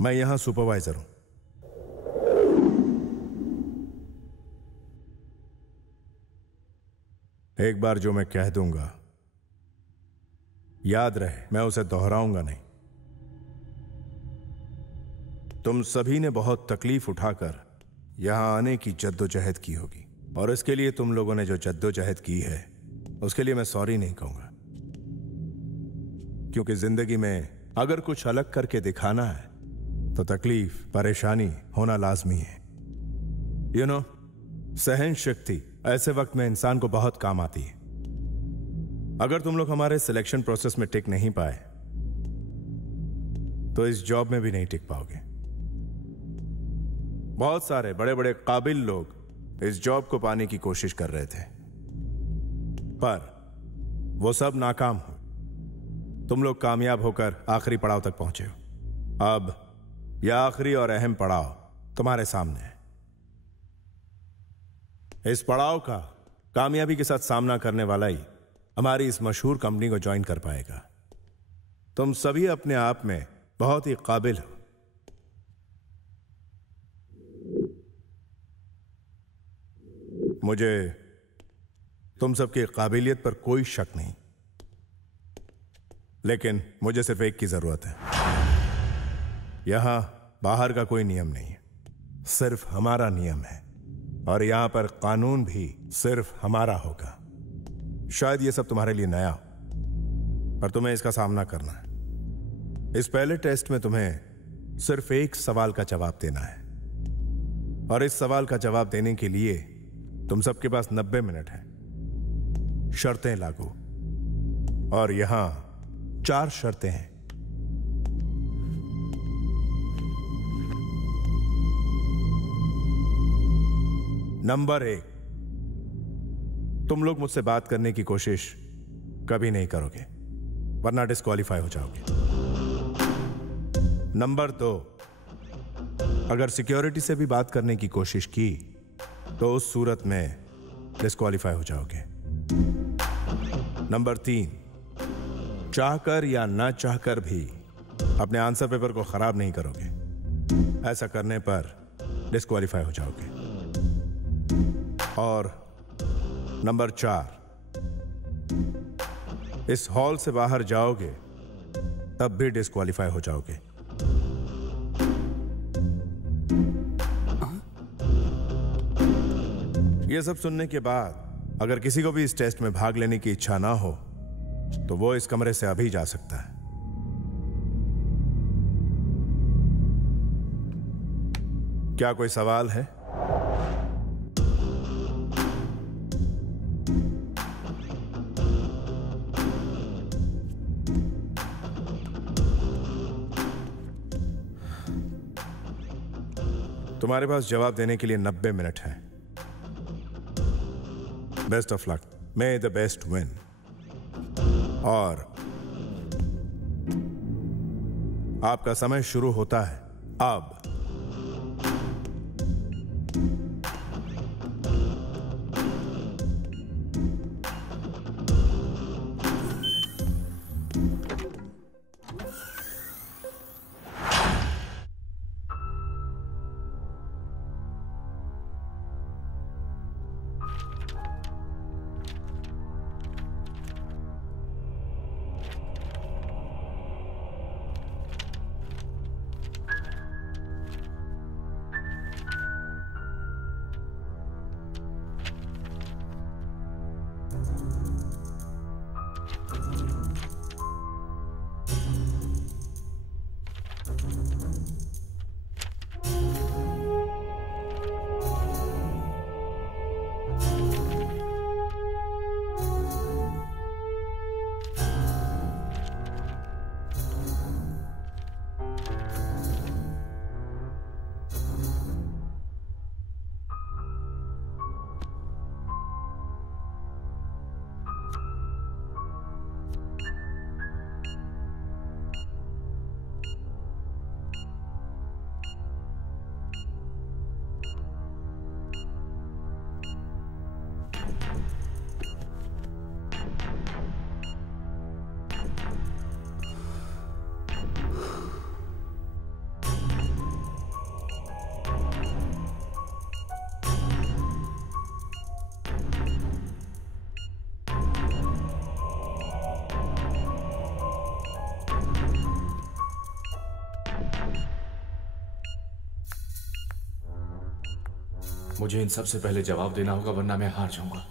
मैं यहां सुपरवाइजर हूं। एक बार जो मैं कह दूंगा याद रहे, मैं उसे दोहराऊंगा नहीं। तुम सभी ने बहुत तकलीफ उठाकर यहां आने की जद्दोजहद की होगी, और इसके लिए तुम लोगों ने जो जद्दोजहद की है उसके लिए मैं सॉरी नहीं कहूंगा, क्योंकि जिंदगी में अगर कुछ अलग करके दिखाना है तो तकलीफ, परेशानी होना लाजमी है। यू नो, सहन शक्ति ऐसे वक्त में इंसान को बहुत काम आती है। अगर तुम लोग हमारे सिलेक्शन प्रोसेस में टिक नहीं पाए तो इस जॉब में भी नहीं टिक पाओगे। बहुत सारे बड़े बड़े काबिल लोग इस जॉब को पाने की कोशिश कर रहे थे, पर वो सब नाकाम हो। तुम लोग कामयाब होकर आखिरी पड़ाव तक पहुंचे हो। अब यह आखिरी और अहम पड़ाव तुम्हारे सामने है। इस पड़ाव का कामयाबी के साथ सामना करने वाला ही हमारी इस मशहूर कंपनी को ज्वाइन कर पाएगा। तुम सभी अपने आप में बहुत ही काबिल हो। मुझे तुम सबकी काबिलियत पर कोई शक नहीं, लेकिन मुझे सिर्फ एक की जरूरत है। यहां बाहर का कोई नियम नहीं है, सिर्फ हमारा नियम है, और यहां पर कानून भी सिर्फ हमारा होगा। शायद यह सब तुम्हारे लिए नया हो, पर तुम्हें इसका सामना करना है। इस पहले टेस्ट में तुम्हें सिर्फ एक सवाल का जवाब देना है, और इस सवाल का जवाब देने के लिए तुम सबके पास 90 मिनट है। शर्तें लागू, और यहां 4 शर्तें हैं। नंबर 1, तुम लोग मुझसे बात करने की कोशिश कभी नहीं करोगे, वरना डिस्क्वालीफाई हो जाओगे। नंबर 2, अगर सिक्योरिटी से भी बात करने की कोशिश की तो उस सूरत में डिस्क्वालीफाई हो जाओगे। नंबर 3, चाहकर या ना चाहकर भी अपने आंसर पेपर को खराब नहीं करोगे। ऐसा करने पर डिस्क्वालीफाई हो जाओगे। और नंबर 4, इस हॉल से बाहर जाओगे तब भी डिस्क्वालीफाई हो जाओगे। यह सब सुनने के बाद अगर किसी को भी इस टेस्ट में भाग लेने की इच्छा ना हो तो वो इस कमरे से अभी जा सकता है। क्या कोई सवाल है? तुम्हारे पास जवाब देने के लिए 90 मिनट है। Best of luck, may the best win. और आपका समय शुरू होता है अब। मुझे इन सब से पहले जवाब देना होगा, वरना मैं हार जाऊंगा।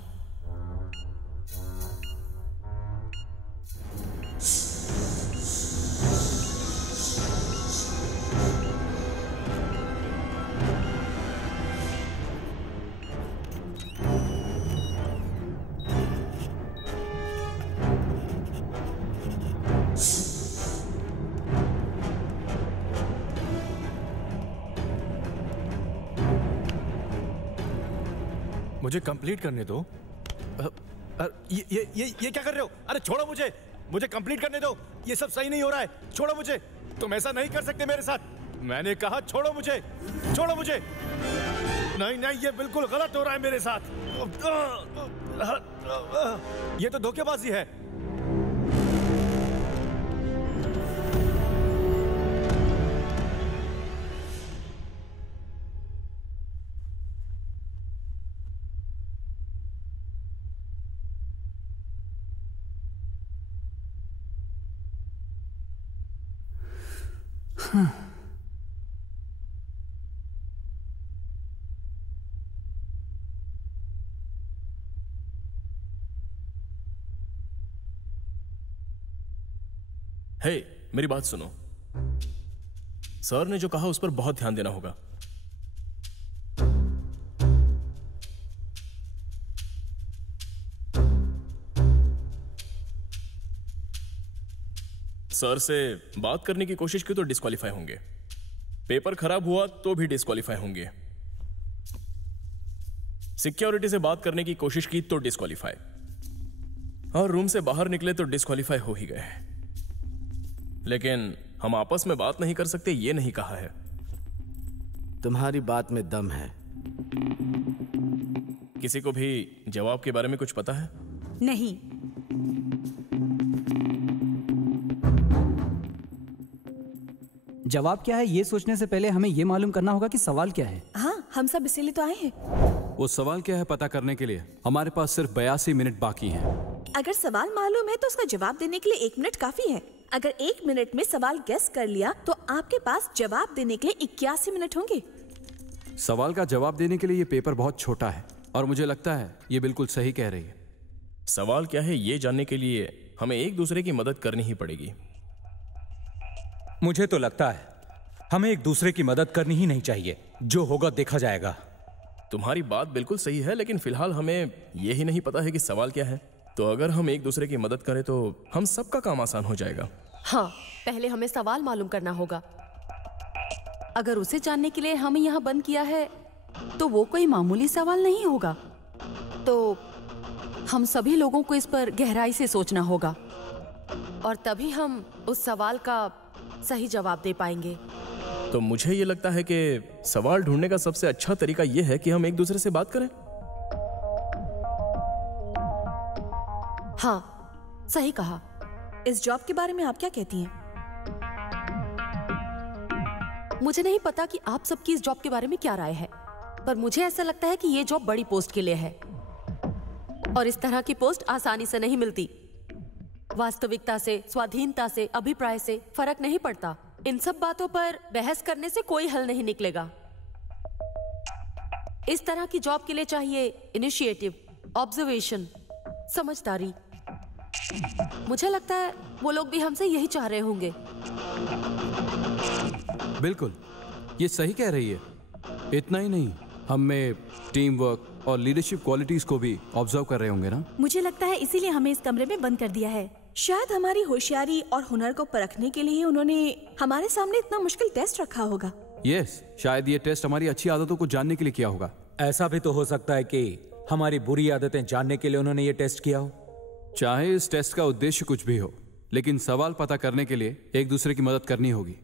मुझे कंप्लीट करने दो। ये क्या कर रहे हो? अरे छोड़ो मुझे कंप्लीट करने दो। ये सब सही नहीं हो रहा है, छोड़ो मुझे। तुम ऐसा नहीं कर सकते मेरे साथ। मैंने कहा छोड़ो मुझे। नहीं नहीं, ये बिल्कुल गलत हो रहा है मेरे साथ। ये तो धोखेबाजी है। हे, मेरी बात सुनो। सर ने जो कहा उस पर बहुत ध्यान देना होगा। सर से बात करने की कोशिश की तो डिस्क्वालीफाई होंगे। पेपर खराब हुआ तो भी डिस्क्वालीफाई होंगे। सिक्योरिटी से बात करने की कोशिश की तो डिस्क्वालीफाई, और रूम से बाहर निकले तो डिस्क्वालीफाई हो ही गए। लेकिन हम आपस में बात नहीं कर सकते, ये नहीं कहा है। तुम्हारी बात में दम है। किसी को भी जवाब के बारे में कुछ पता है? नहीं। जवाब क्या है ये सोचने से पहले हमें ये मालूम करना होगा कि सवाल क्या है। हाँ, हम सब इसीलिए तो आए हैं। वो सवाल क्या है पता करने के लिए हमारे पास सिर्फ 82 मिनट बाकी हैं। अगर सवाल मालूम है तो उसका जवाब देने के लिए 1 मिनट काफी है। अगर 1 मिनट में सवाल गेस कर लिया तो आपके पास जवाब देने के लिए 81 मिनट होंगे। सवाल का जवाब देने के लिए ये पेपर बहुत छोटा है, और मुझे लगता है ये बिल्कुल सही कह रही है। सवाल क्या है ये जानने के लिए हमें एक दूसरे की मदद करनी ही पड़ेगी। मुझे तो लगता है हमें एक दूसरे की मदद करनी ही नहीं चाहिए। जो होगा देखा जाएगा। तुम्हारी बात बिल्कुल सही है, लेकिन फिलहाल हमें यह ही नहीं पता है कि सवाल क्या है। तो अगर हम एक दूसरे की मदद करें तो हम सबका काम आसान हो जाएगा। हाँ, पहले हमें सवाल मालूम करना होगा। अगर उसे जानने के लिए हमें यहाँ बंद किया है तो वो कोई मामूली सवाल नहीं होगा। तो हम सभी लोगों को इस पर गहराई से सोचना होगा। और तभी हम उस सवाल का सही जवाब दे पाएंगे। तो मुझे ये लगता है कि सवाल ढूंढने का सबसे अच्छा तरीका यह है कि हम एक दूसरे से बात करें। हाँ, सही कहा। इस जॉब के बारे में आप क्या कहती हैं? मुझे नहीं पता कि आप सबकी इस जॉब के बारे में क्या राय है, पर मुझे ऐसा लगता है कि ये जॉब बड़ी पोस्ट के लिए है और इस तरह की पोस्ट आसानी से नहीं मिलती। वास्तविकता से, स्वाधीनता से, अभिप्राय से फर्क नहीं पड़ता। इन सब बातों पर बहस करने से कोई हल नहीं निकलेगा। इस तरह की जॉब के लिए चाहिए इनिशिएटिव, ऑब्जर्वेशन, समझदारी। मुझे लगता है वो लोग भी हमसे यही चाह रहे होंगे। बिल्कुल, ये सही कह रही है। इतना ही नहीं, हम में टीम वर्क और लीडरशिप क्वालिटीज को भी ऑब्जर्व कर रहे होंगे ना। मुझे लगता है इसीलिए हमें इस कमरे में बंद कर दिया है। शायद हमारी होशियारी और हुनर को परखने के लिए उन्होंने हमारे सामने इतना मुश्किल टेस्ट रखा होगा। यस, शायद ये टेस्ट हमारी अच्छी आदतों को जानने के लिए किया होगा। ऐसा भी तो हो सकता है कि हमारी बुरी आदतें जानने के लिए उन्होंने ये टेस्ट किया हो। चाहे इस टेस्ट का उद्देश्य कुछ भी हो, लेकिन सवाल पता करने के लिए एक दूसरे की मदद करनी होगी।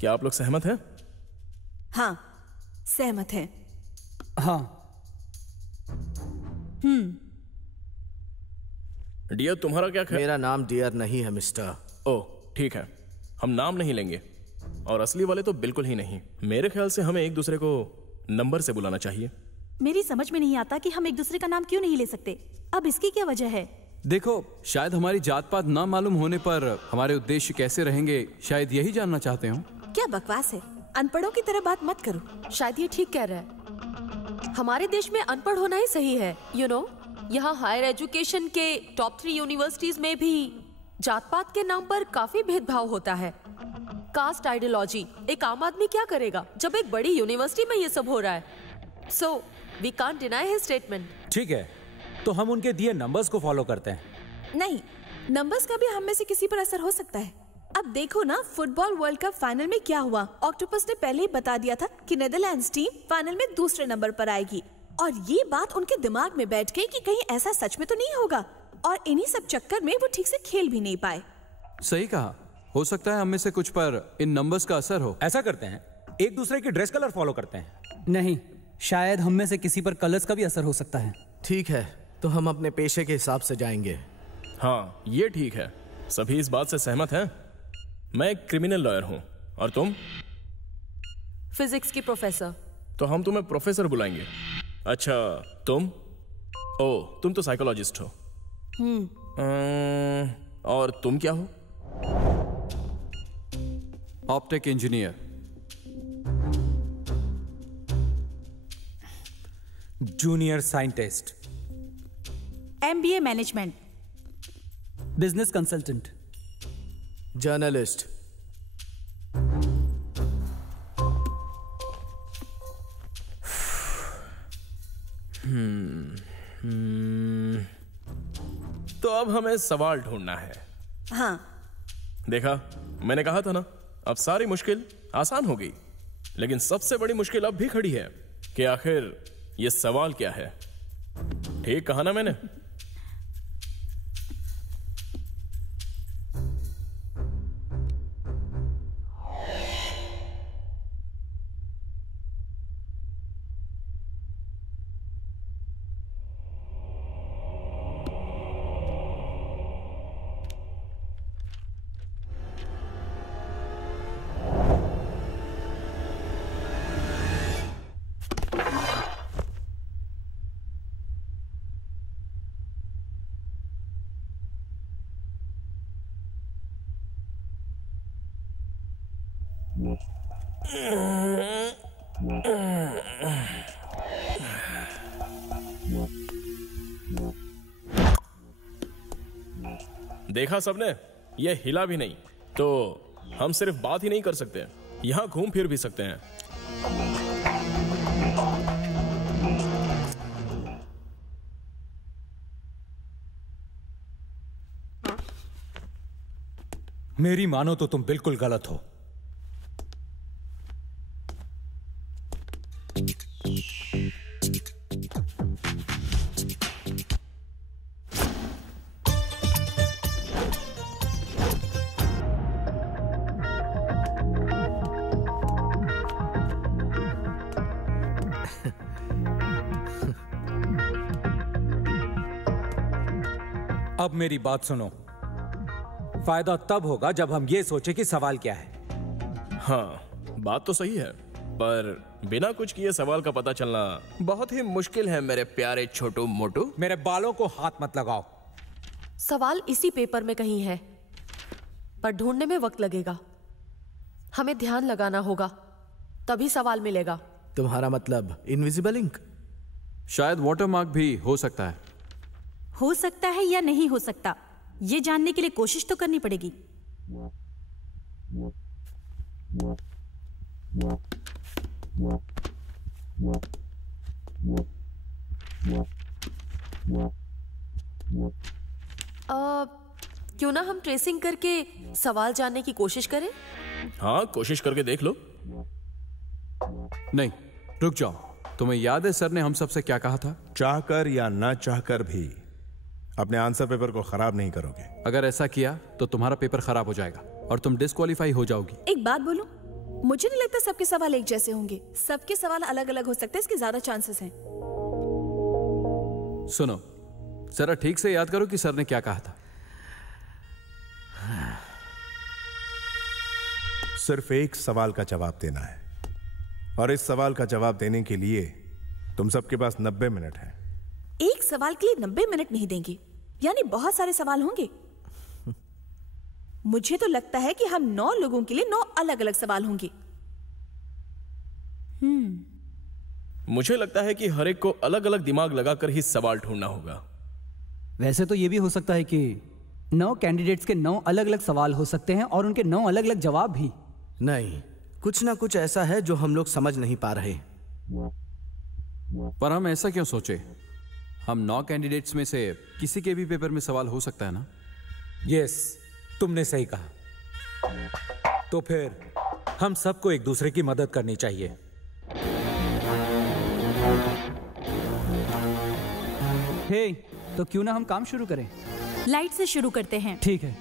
क्या आप लोग सहमत हैं? हाँ, सहमत हैं। हाँ। डियर, तुम्हारा क्या ख्याल? मेरा नाम डियर नहीं है मिस्टर। ओह, ठीक है, हम नाम नहीं लेंगे और असली वाले तो बिल्कुल ही नहीं। मेरे ख्याल से हमें एक दूसरे को नंबर से बुलाना चाहिए। मेरी समझ में नहीं आता कि हम एक दूसरे का नाम क्यों नहीं ले सकते। अब इसकी क्या वजह है? देखो, शायद हमारी जात पात ना मालूम होने पर हमारे उद्देश्य कैसे रहेंगे, शायद यही जानना चाहते हो। क्या बकवास है, अनपढ़ों की तरह बात मत करो। शायद ये ठीक कह रहा है। हमारे देश में अनपढ़ होना ही सही है। यू नो, यहाँ हायर एजुकेशन के टॉप 3 यूनिवर्सिटीज में भी जात पात के नाम पर काफी भेदभाव होता है। Caste ideology. एक आम आदमी क्या करेगा जब एक बड़ी यूनिवर्सिटी में ये सब हो रहा है? So we can't deny his statement. ठीक है, तो हम उनके दिए नंबर्स को फॉलो करते हैं। नहीं, नंबर्स का भी हम में से किसी पर असर हो सकता है। अब देखो ना, फुटबॉल वर्ल्ड कप फाइनल में क्या हुआ। ऑक्टोपस ने पहले ही बता दिया था कि नेदरलैंड्स टीम फाइनल में दूसरे नंबर पर आएगी और ये बात उनके दिमाग में बैठ गई कि कहीं ऐसा सच में तो नहीं होगा और इन्हीं सब चक्कर में वो ठीक से खेल भी नहीं पाए। सही कहा। हो सकता है हम में से कुछ पर इन नंबर्स का असर हो। ऐसा करते हैं, एक दूसरे की ड्रेस कलर फॉलो करते हैं। नहीं, शायद हम में से किसी पर कलर्स का भी असर हो सकता है। ठीक है, तो हम अपने पेशे के हिसाब से जाएंगे। हाँ, ये ठीक है। सभी इस बात से सहमत हैं? मैं एक क्रिमिनल लॉयर हूं और तुम? फिजिक्स की प्रोफेसर। तो हम तुम्हें प्रोफेसर बुलाएंगे। अच्छा, तुम? ओह, तुम तो साइकोलॉजिस्ट हो। और तुम क्या हो? Optic engineer. Junior scientist. MBA management. Business consultant. Journalist. तो अब हमें सवाल ढूंढना है। हाँ, देखा, मैंने कहा था ना, अब सारी मुश्किल आसान हो गई। लेकिन सबसे बड़ी मुश्किल अब भी खड़ी है कि आखिर ये सवाल क्या है। ठीक कहा ना मैंने? देखा सबने, ये हिला भी नहीं। तो हम सिर्फ बात ही नहीं कर सकते, यहां घूम फिर भी सकते हैं। मेरी मानो तो तुम बिल्कुल गलत हो। अब मेरी बात सुनो। फायदा तब होगा जब हम ये सोचे कि सवाल क्या है। हाँ, बात तो सही है, पर बिना कुछ किए सवाल का पता चलना बहुत ही मुश्किल है मेरे प्यारे छोटू मोटू। मेरे बालों को हाथ मत लगाओ। सवाल इसी पेपर में कहीं है, पर ढूंढने में वक्त लगेगा। हमें ध्यान लगाना होगा, तभी सवाल मिलेगा। तुम्हारा मतलब इनविजिबल इंक? शायद वाटरमार्क भी हो सकता है। हो सकता है या नहीं हो सकता, ये जानने के लिए कोशिश तो करनी पड़ेगी। क्यों ना हम ट्रेसिंग करके सवाल जानने की कोशिश करें? हाँ, कोशिश करके देख लो। नहीं, रुक जाओ। तुम्हें याद है सर ने हम सबसे क्या कहा था? चाहकर या ना चाहकर भी अपने आंसर पेपर को खराब नहीं करोगे। अगर ऐसा किया तो तुम्हारा पेपर खराब हो जाएगा और तुम डिस्क्वालीफाई हो जाओगी। एक बात बोलूं, मुझे नहीं लगता सबके सवाल एक जैसे होंगे। सबके सवाल अलग अलग हो सकते हैं, इसके ज्यादा चांसेस हैं। सुनो, जरा ठीक से याद करो कि सर ने क्या कहा था। सिर्फ एक सवाल का जवाब देना है, और इस सवाल का जवाब देने के लिए तुम सबके पास 90 मिनट है। एक सवाल के लिए 90 मिनट नहीं देंगे, यानी बहुत सारे सवाल होंगे। मुझे तो लगता है कि हम 9 लोगों के लिए 9 अलग अलग सवाल होंगे। मुझे लगता है कि हर एक को अलग अलग दिमाग लगाकर ही सवाल ढूंढना होगा। वैसे तो ये भी हो सकता है कि 9 कैंडिडेट्स के 9 अलग अलग सवाल हो सकते हैं और उनके 9 अलग अलग जवाब भी। नहीं, कुछ ना कुछ ऐसा है जो हम लोग समझ नहीं पा रहे। पर हम ऐसा क्यों सोचे? हम 9 कैंडिडेट्स में से किसी के भी पेपर में सवाल हो सकता है ना? यस, तुमने सही कहा। तो फिर हम सबको एक दूसरे की मदद करनी चाहिए। हे, तो क्यों ना हम काम शुरू करें? लाइट से शुरू करते हैं। ठीक है।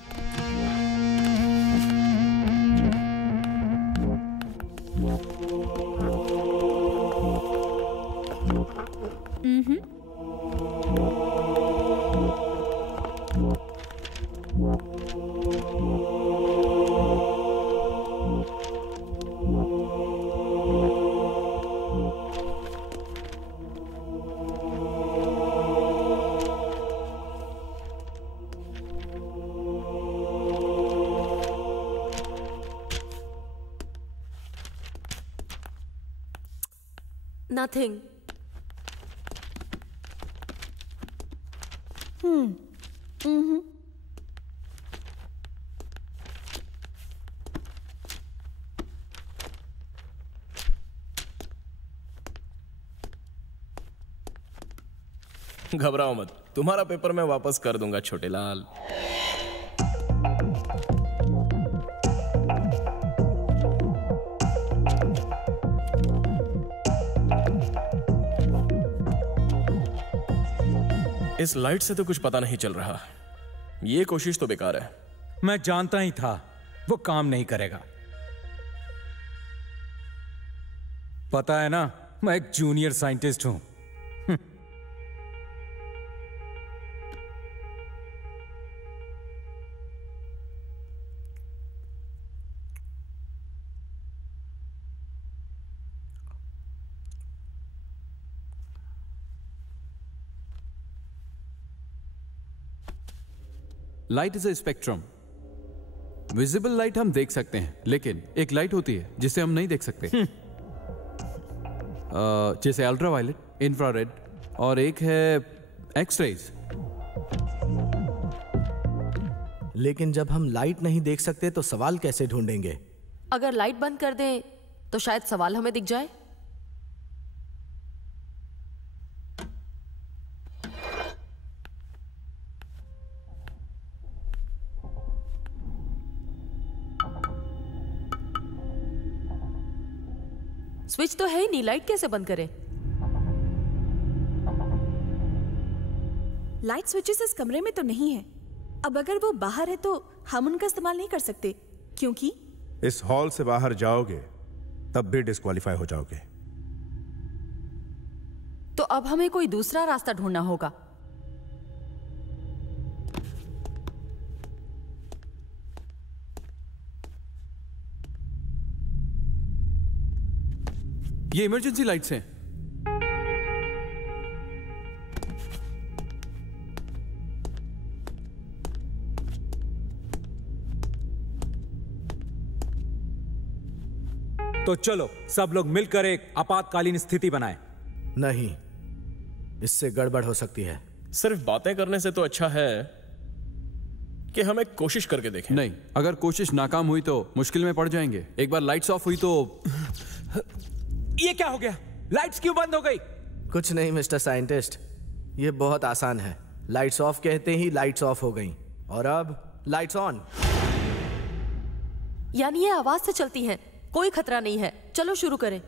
नथिंग। घबराओ मत, तुम्हारा पेपर मैं वापस कर दूंगा छोटे लाल। इस लाइट से तो कुछ पता नहीं चल रहा। ये कोशिश तो बेकार है। मैं जानता ही था वो काम नहीं करेगा। पता है ना, मैं एक जूनियर साइंटिस्ट हूं। Light is a spectrum. Visible light हम देख सकते हैं, लेकिन एक लाइट होती है जिसे हम नहीं देख सकते। जैसे अल्ट्रावायलेट, इंफ्रारेड, और एक है एक्स-रेज। लेकिन जब हम लाइट नहीं देख सकते तो सवाल कैसे ढूंढेंगे? अगर लाइट बंद कर दें तो शायद सवाल हमें दिख जाए। स्विच तो है ही नहीं, लाइट कैसे बंद करें? लाइट स्विचेस इस कमरे में तो नहीं है। अब अगर वो बाहर है तो हम उनका इस्तेमाल नहीं कर सकते, क्योंकि इस हॉल से बाहर जाओगे तब भी डिस्क्वालीफाई हो जाओगे। तो अब हमें कोई दूसरा रास्ता ढूंढना होगा। ये इमरजेंसी लाइट्स हैं। तो चलो सब लोग मिलकर एक आपातकालीन स्थिति बनाएं। नहीं, इससे गड़बड़ हो सकती है। सिर्फ बातें करने से तो अच्छा है कि हम एक कोशिश करके देखें। नहीं, अगर कोशिश नाकाम हुई तो मुश्किल में पड़ जाएंगे। एक बार लाइट्स ऑफ हुई तो ये क्या हो गया? लाइट्स क्यों बंद हो गई? कुछ नहीं मिस्टर साइंटिस्ट, ये बहुत आसान है। लाइट्स ऑफ कहते ही लाइट्स ऑफ हो गई और अब लाइट्स ऑन। यानी ये आवाज से चलती हैं, कोई खतरा नहीं है। चलो शुरू करें।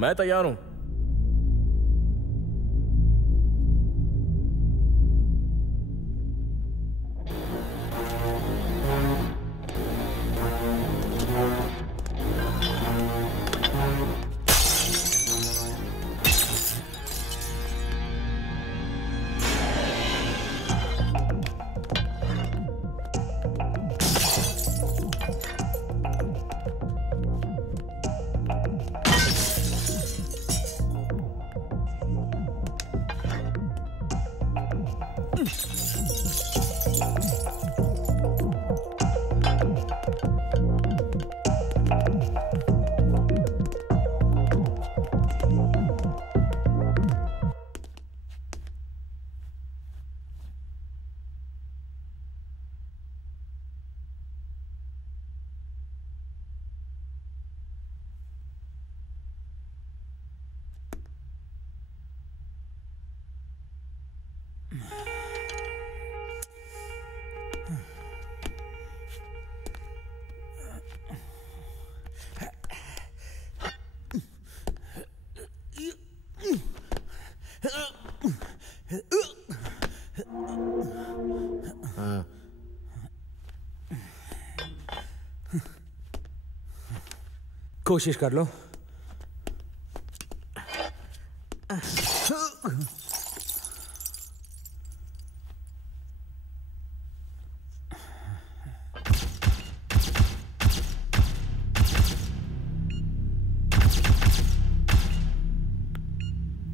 मैं तैयार हूं। कोशिश कर लो।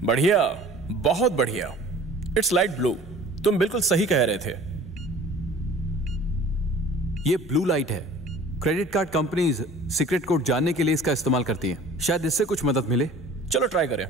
बढ़िया, बहुत बढ़िया। Its light blue. तुम बिल्कुल सही कह रहे थे। ये ब्लू लाइट है। Credit card companies secret code जानने के लिए इसका इस्तेमाल करती हैं। शायद इससे कुछ मदद मिले। चलो ट्राई करें।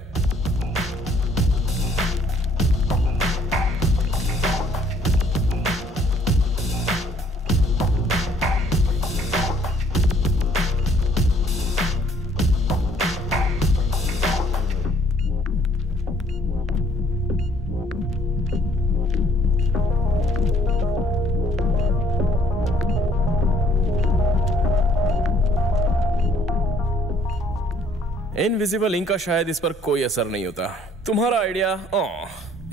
इनविजिबल इंक का शायद इस पर कोई असर नहीं होता। तुम्हारा आइडिया?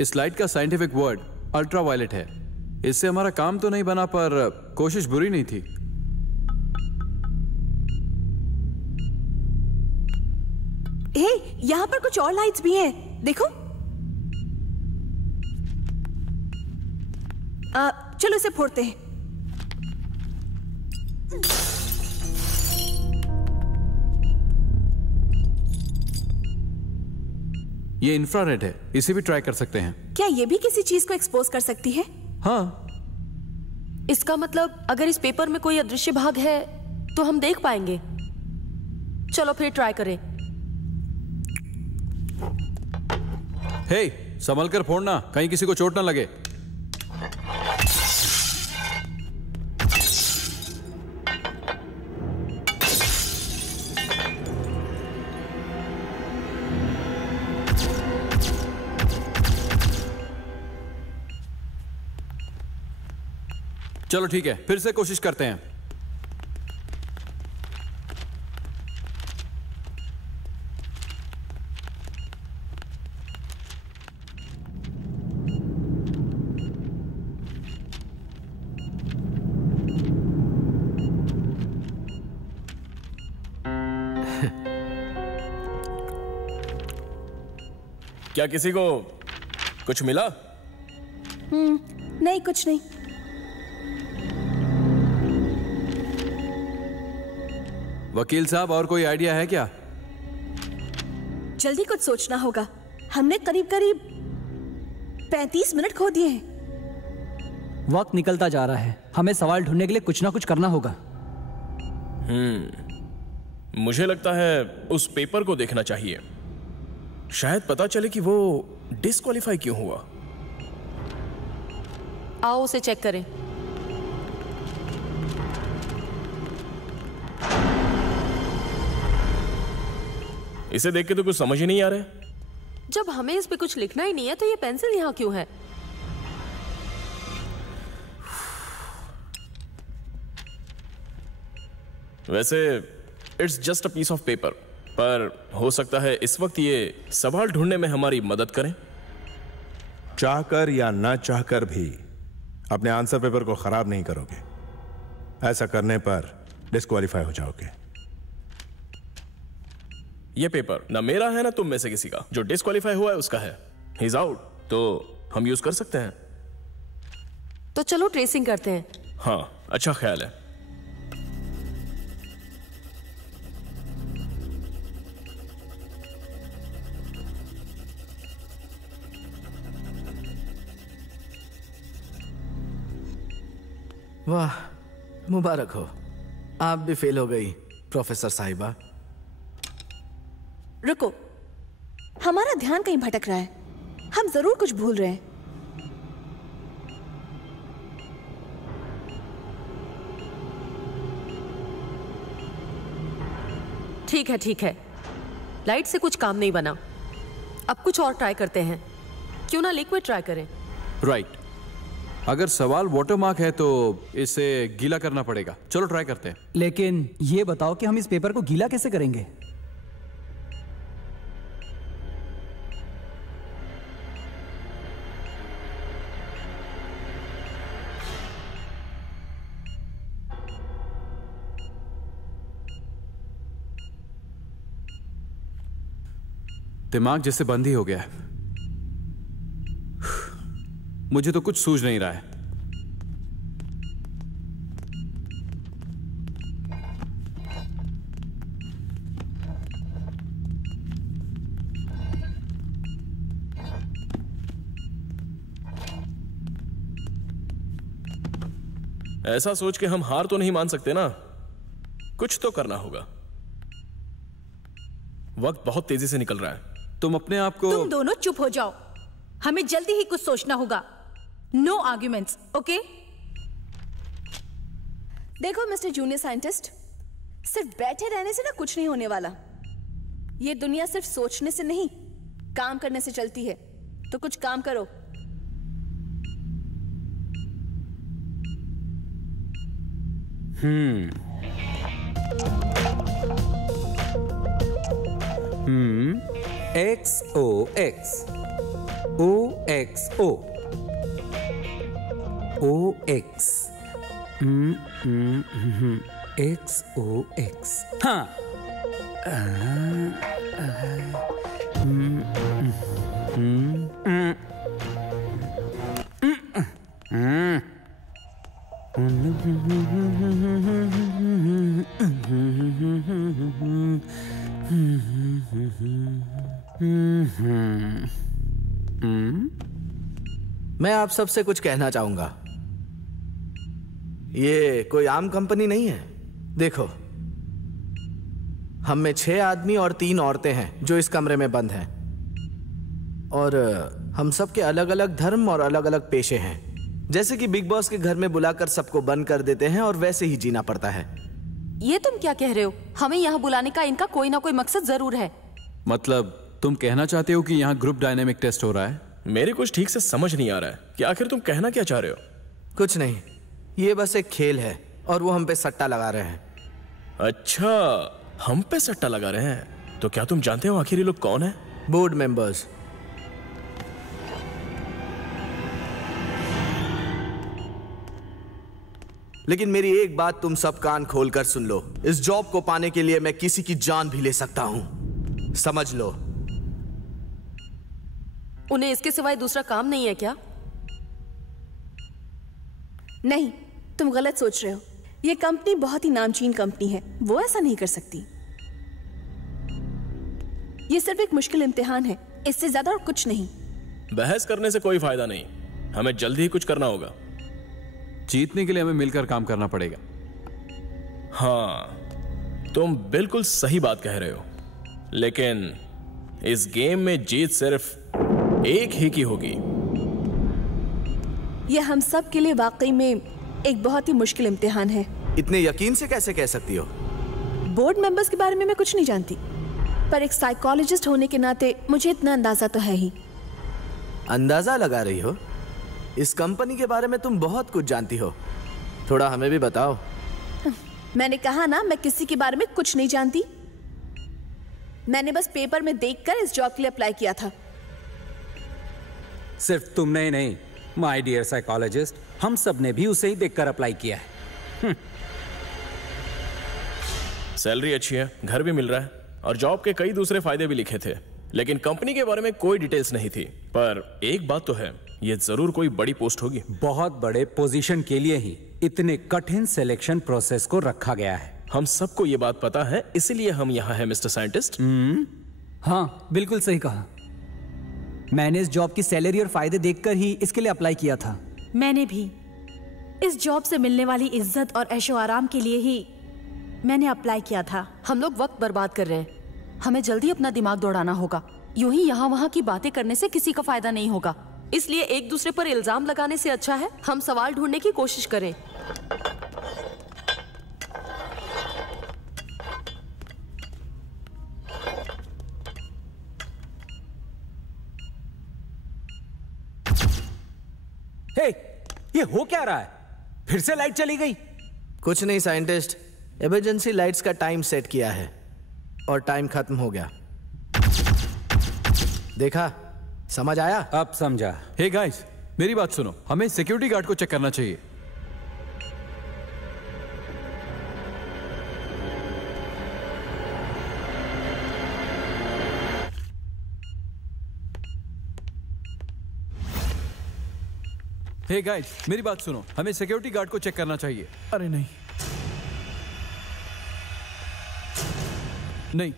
इस लाइट का साइंटिफिक वर्ड अल्ट्रावायलेट है। इससे हमारा काम तो नहीं बना, पर कोशिश बुरी नहीं थी। हे, यहाँ पर कुछ और लाइट्स भी हैं, देखो। चलो इसे फोड़ते हैं। ये इंफ्रारेड है, इसे भी ट्राई कर सकते हैं। क्या ये भी किसी चीज को एक्सपोज कर सकती है? हाँ। इसका मतलब अगर इस पेपर में कोई अदृश्य भाग है तो हम देख पाएंगे। चलो फिर ट्राई करें। हे, संभल कर फोड़ना, कहीं किसी को चोट ना लगे। चलो ठीक है, फिर से कोशिश करते हैं। क्या किसी को कुछ मिला? नहीं, कुछ नहीं। वकील साहब, और कोई आइडिया है क्या? जल्दी कुछ सोचना होगा। हमने करीब करीब 35 मिनट खो दिए हैं। वक्त निकलता जा रहा है, हमें सवाल ढूंढने के लिए कुछ ना कुछ करना होगा। मुझे लगता है उस पेपर को देखना चाहिए, शायद पता चले कि वो डिस्क्वालीफाई क्यों हुआ। आओ उसे चेक करें। इसे देख के तो कुछ समझ ही नहीं आ रहा। जब हमें इस पे कुछ लिखना ही नहीं है तो ये पेंसिल यहाँ क्यों है? वैसे it's just a piece of paper, पर हो सकता है इस वक्त ये सवाल ढूंढने में हमारी मदद करें। चाहकर या ना चाहकर भी अपने आंसर पेपर को खराब नहीं करोगे। ऐसा करने पर डिस्क्वालीफाई हो जाओगे। ये पेपर ना मेरा है ना तुम में से किसी का। जो डिस्क्वालीफाई हुआ है उसका है। ही इज आउट, तो हम यूज कर सकते हैं। तो चलो ट्रेसिंग करते हैं। हाँ, अच्छा ख्याल है। वाह, मुबारक हो, आप भी फेल हो गई प्रोफेसर साहिबा। रुको, हमारा ध्यान कहीं भटक रहा है। हम जरूर कुछ भूल रहे हैं। ठीक है ठीक है, लाइट से कुछ काम नहीं बना। अब कुछ और ट्राई करते हैं। क्यों ना लिक्विड ट्राई करें? राइट। अगर सवाल वाटरमार्क है तो इसे गीला करना पड़ेगा। चलो ट्राई करते हैं। लेकिन ये बताओ कि हम इस पेपर को गीला कैसे करेंगे? दिमाग जैसे बंद ही हो गया है। मुझे तो कुछ सूझ नहीं रहा है। ऐसा सोच के हम हार तो नहीं मान सकते ना। कुछ तो करना होगा। वक्त बहुत तेजी से निकल रहा है। तुम अपने आप को तुम दोनों चुप हो जाओ, हमें जल्दी ही कुछ सोचना होगा। No arguments, okay? देखो मिस्टर जूनियर साइंटिस्ट, सिर्फ बैठे रहने से ना कुछ नहीं होने वाला। ये दुनिया सिर्फ सोचने से नहीं, काम करने से चलती है। तो कुछ काम करो। XOX OXO OX XOX। हाँ, मैं आप सबसे कुछ कहना चाहूंगा। ये कोई आम कंपनी नहीं है। देखो, हम में 6 आदमी और 3 औरतें हैं जो इस कमरे में बंद हैं, और हम सब के अलग अलग धर्म और अलग अलग पेशे हैं। जैसे कि बिग बॉस के घर में बुलाकर सबको बंद कर देते हैं और वैसे ही जीना पड़ता है। ये तुम क्या कह रहे हो? हमें यहाँ बुलाने का इनका कोई ना कोई मकसद जरूर है। मतलब तुम कहना चाहते हो कि यहाँ ग्रुप डायनेमिक टेस्ट हो रहा है? मेरे कुछ ठीक से समझ नहीं आ रहा है कि आखिर तुम कहना क्या चाह रहे हो। कुछ नहीं, ये बस एक खेल है और वो हम पे सट्टा लगा रहे हैं। अच्छा, हम पे सट्टा लगा रहे हैं? तो क्या तुम जानते हो आखिर ये लोग कौन है? Board members. लेकिन मेरी एक बात तुम सब कान खोलकर सुन लो। इस जॉब को पाने के लिए मैं किसी की जान भी ले सकता हूं, समझ लो। उन्हें इसके सिवाय दूसरा काम नहीं है क्या? नहीं, तुम गलत सोच रहे हो। ये कंपनी बहुत ही नामचीन कंपनी है, वो ऐसा नहीं कर सकती। ये सिर्फ एक मुश्किल इम्तिहान है, इससे ज्यादा और कुछ नहीं। बहस करने से कोई फायदा नहीं, हमें जल्दी ही कुछ करना होगा। जीतने के लिए हमें मिलकर काम करना पड़ेगा। हाँ, तुम बिल्कुल सही बात कह रहे हो, लेकिन इस गेम में जीत सिर्फ एक ही की होगी। यह हम सब के लिए वाकई में एक बहुत ही मुश्किल इम्तिहान है। इतने यकीन से कैसे कह सकती हो? बोर्ड मेंबर्स के बारे में मैं कुछ नहीं जानती, पर एक साइकोलॉजिस्ट होने के नाते मुझे इतना अंदाजा तो है ही। अंदाजा लगा रही हो? इस कंपनी के बारे में तुम बहुत कुछ जानती हो, थोड़ा हमें भी बताओ। मैंने कहा ना, मैं किसी के बारे में कुछ नहीं जानती। मैंने बस पेपर में देखकर इस जॉब के लिए अप्लाई किया था। सिर्फ तुमने ही नहीं, माय डियर साइकोलॉजिस्ट, हम सब ने भी उसे ही देखकर अप्लाई किया है। सैलरी अच्छी है, घर भी मिल रहा है और जॉब के कई दूसरे फायदे भी लिखे थे, लेकिन कंपनी के बारे में कोई डिटेल्स नहीं थी। पर एक बात तो है, ये जरूर कोई बड़ी पोस्ट होगी। बहुत बड़े पोजीशन के लिए ही इतने कठिन सिलेक्शन प्रोसेस को रखा गया है। हम सबको ये बात पता है, इसीलिए हम यहाँ हैं मिस्टर साइंटिस्ट। हाँ, बिल्कुल सही कहा। मैंने इस जॉब की सैलरी और फायदे देखकर ही इसके लिए अप्लाई किया था। मैंने भी इस जॉब से मिलने वाली इज्जत और ऐशो आराम के लिए ही मैंने अप्लाई किया था। हम लोग वक्त बर्बाद कर रहे हैं, हमें जल्दी अपना दिमाग दौड़ाना होगा। यूं ही यहाँ वहाँ की बातें करने से किसी का फायदा नहीं होगा, इसलिए एक दूसरे पर इल्जाम लगाने से अच्छा है हम सवाल ढूंढने की कोशिश करें। हे, ये हो क्या रहा है? फिर से लाइट चली गई। कुछ नहीं साइंटिस्ट, इमरजेंसी लाइट्स का टाइम सेट किया है और टाइम खत्म हो गया। देखा, समझ आया? अब समझा। हे गाइस, मेरी बात सुनो, हमें सिक्योरिटी गार्ड को चेक करना चाहिए। हे गाइस, मेरी बात सुनो, हमें सिक्योरिटी गार्ड को चेक करना चाहिए। अरे नहीं नहीं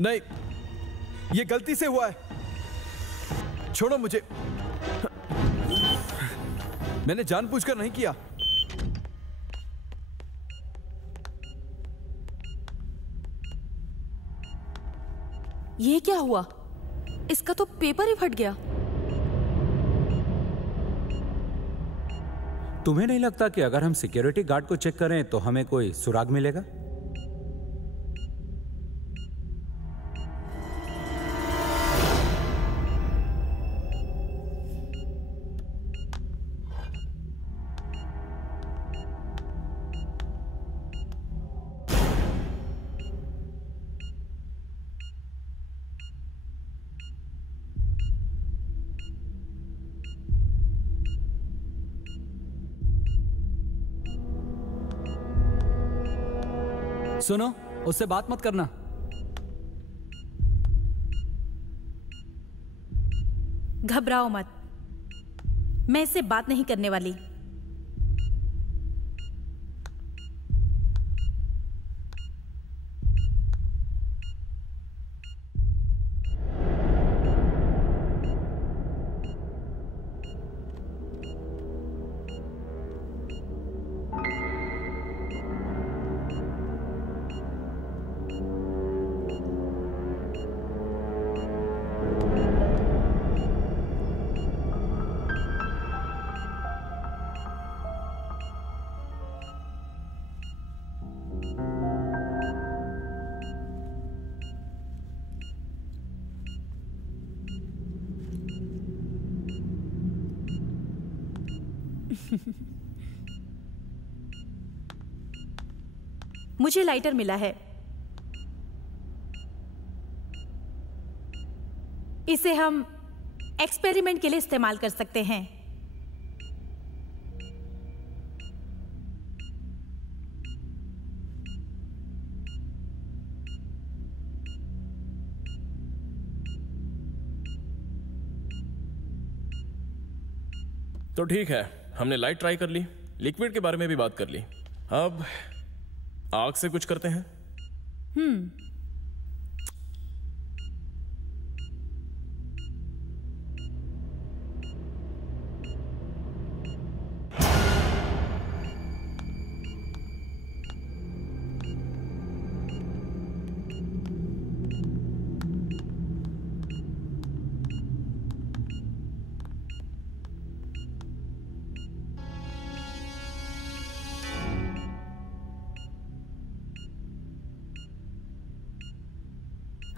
नहीं, ये गलती से हुआ है, छोड़ो मुझे, मैंने जानबूझकर नहीं किया। ये क्या हुआ? इसका तो पेपर ही फट गया। तुम्हें नहीं लगता कि अगर हम सिक्योरिटी गार्ड को चेक करें तो हमें कोई सुराग मिलेगा? सुनो, उससे बात मत करना। घबराओ मत, मैं इससे बात नहीं करने वाली। मुझे लाइटर मिला है, इसे हम एक्सपेरिमेंट के लिए इस्तेमाल कर सकते हैं। तो ठीक है, हमने लाइट ट्राई कर ली, लिक्विड के बारे में भी बात कर ली, अब आग से कुछ करते हैं।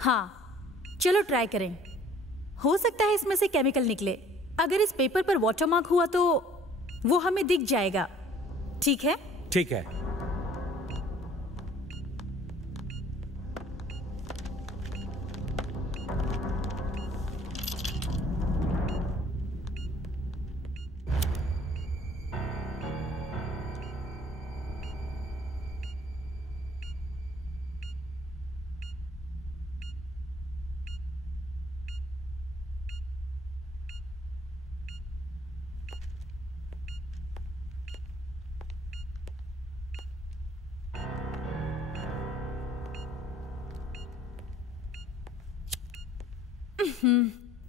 हाँ, चलो ट्राई करें। हो सकता है इसमें से केमिकल निकले। अगर इस पेपर पर वाटरमार्क हुआ तो वो हमें दिख जाएगा। ठीक है? ठीक है।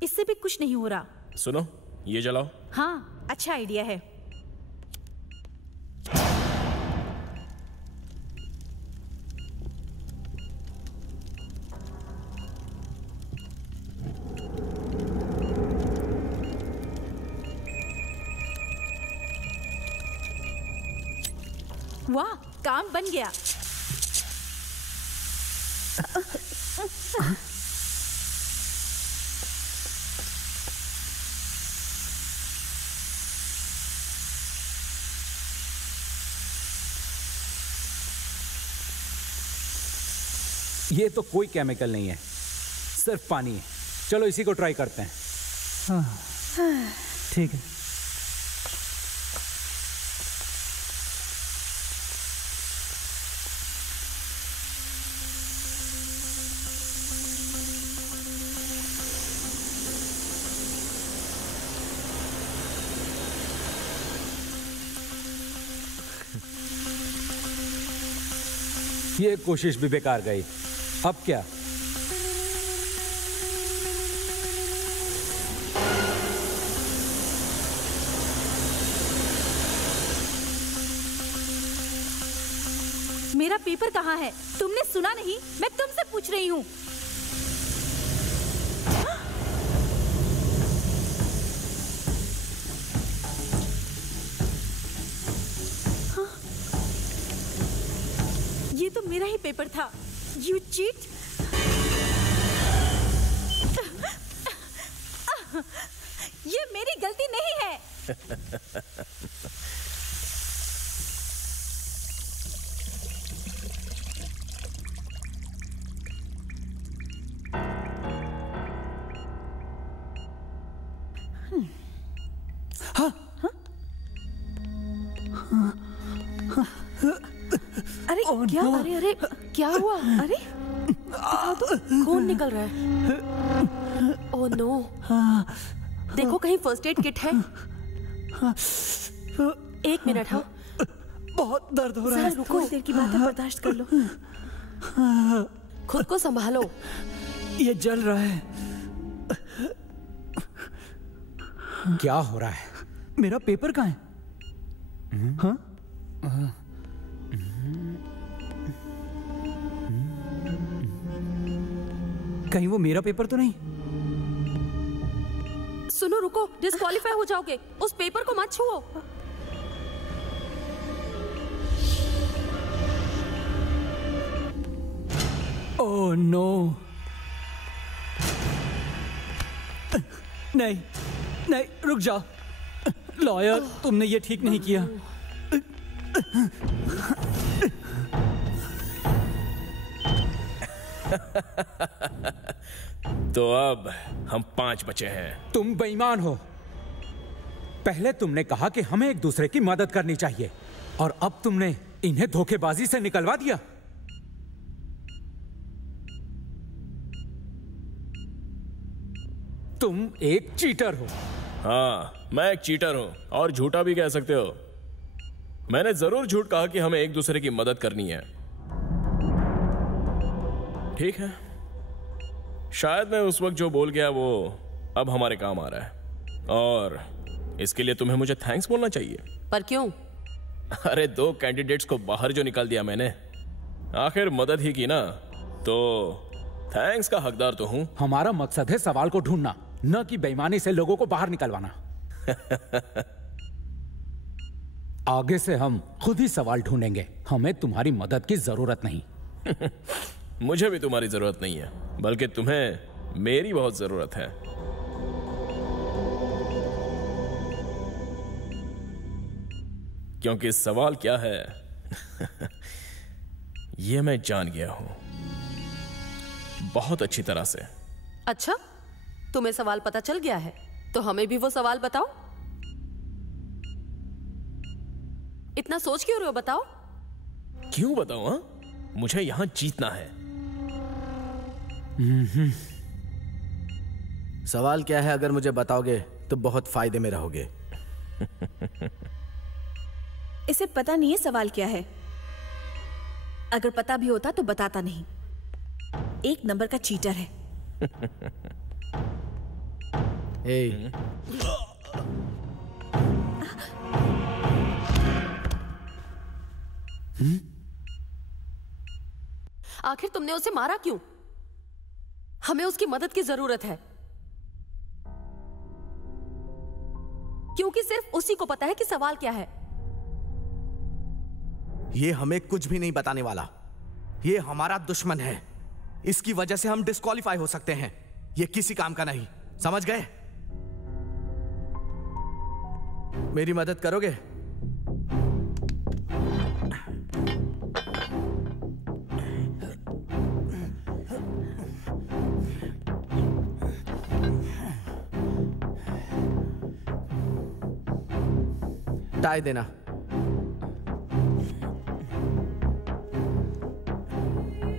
इससे भी कुछ नहीं हो रहा। सुनो, ये जलाओ। हाँ, अच्छा आइडिया है। वाह, काम बन गया। ये तो कोई केमिकल नहीं है, सिर्फ पानी है। चलो इसी को ट्राई करते हैं। हाँ, ठीक है। ये कोशिश भी बेकार गई। अब क्या? मेरा पेपर कहाँ है? तुमने सुना नहीं? मैं तुमसे पूछ रही हूँ। ये तो मेरा ही पेपर था। You cheat! ये मेरी गलती नहीं है। अरे क्या? अरे अरे क्या हुआ? अरे तो खून निकल रहा है। ओह नो, देखो कहीं फर्स्ट एड किट है। एक मिनट। हाँ, बहुत दर्द हो रहा है। रुको, थोड़ी देर की बात है, बर्दाश्त कर लो। खुद को संभालो। ये जल रहा है। क्या हो रहा है? मेरा पेपर कहाँ है? हाँ? कहीं वो मेरा पेपर तो नहीं? सुनो, रुको, डिस्क्वालीफाई हो जाओगे। उस पेपर को मत छुओ। ओह नो, नहीं नहीं, रुक जाओ। लॉयर, तुमने ये ठीक नहीं किया। तो अब हम 5 बचे हैं। तुम बेईमान हो। पहले तुमने कहा कि हमें एक दूसरे की मदद करनी चाहिए, और अब तुमने इन्हें धोखेबाजी से निकलवा दिया। तुम एक चीटर हो। हाँ, मैं एक चीटर हूं और झूठा भी कह सकते हो। मैंने जरूर झूठ कहा कि हमें एक दूसरे की मदद करनी है। ठीक है, शायद मैं उस वक्त जो बोल गया वो अब हमारे काम आ रहा है, और इसके लिए तुम्हें मुझे थैंक्स बोलना चाहिए। पर क्यों? अरे 2 कैंडिडेट्स को बाहर जो निकाल दिया मैंने, आखिर मदद ही की ना, तो थैंक्स का हकदार तो हूं। हमारा मकसद है सवाल को ढूंढना, न कि बेईमानी से लोगों को बाहर निकलवाना। आगे से हम खुद ही सवाल ढूंढेंगे, हमें तुम्हारी मदद की जरूरत नहीं। मुझे भी तुम्हारी जरूरत नहीं है, बल्कि तुम्हें मेरी बहुत जरूरत है। क्योंकि सवाल क्या है यह मैं जान गया हूं बहुत अच्छी तरह से। अच्छा, तुम्हें सवाल पता चल गया है, तो हमें भी वो सवाल बताओ। इतना सोच क्यों रहे हो, बताओ। क्यों बताऊं? हाँ, मुझे यहां जीतना है। सवाल क्या है, अगर मुझे बताओगे तो बहुत फायदे में रहोगे। इसे पता नहीं है सवाल क्या है। अगर पता भी होता तो बताता नहीं। 1 नंबर का चीटर है। ए, आखिर तुमने उसे मारा क्यों? हमें उसकी मदद की जरूरत है, क्योंकि सिर्फ उसी को पता है कि सवाल क्या है। ये हमें कुछ भी नहीं बताने वाला। ये हमारा दुश्मन है, इसकी वजह से हम डिस्क्वालीफाई हो सकते हैं। ये किसी काम का नहीं, समझ गए? मेरी मदद करोगे? टाई देना।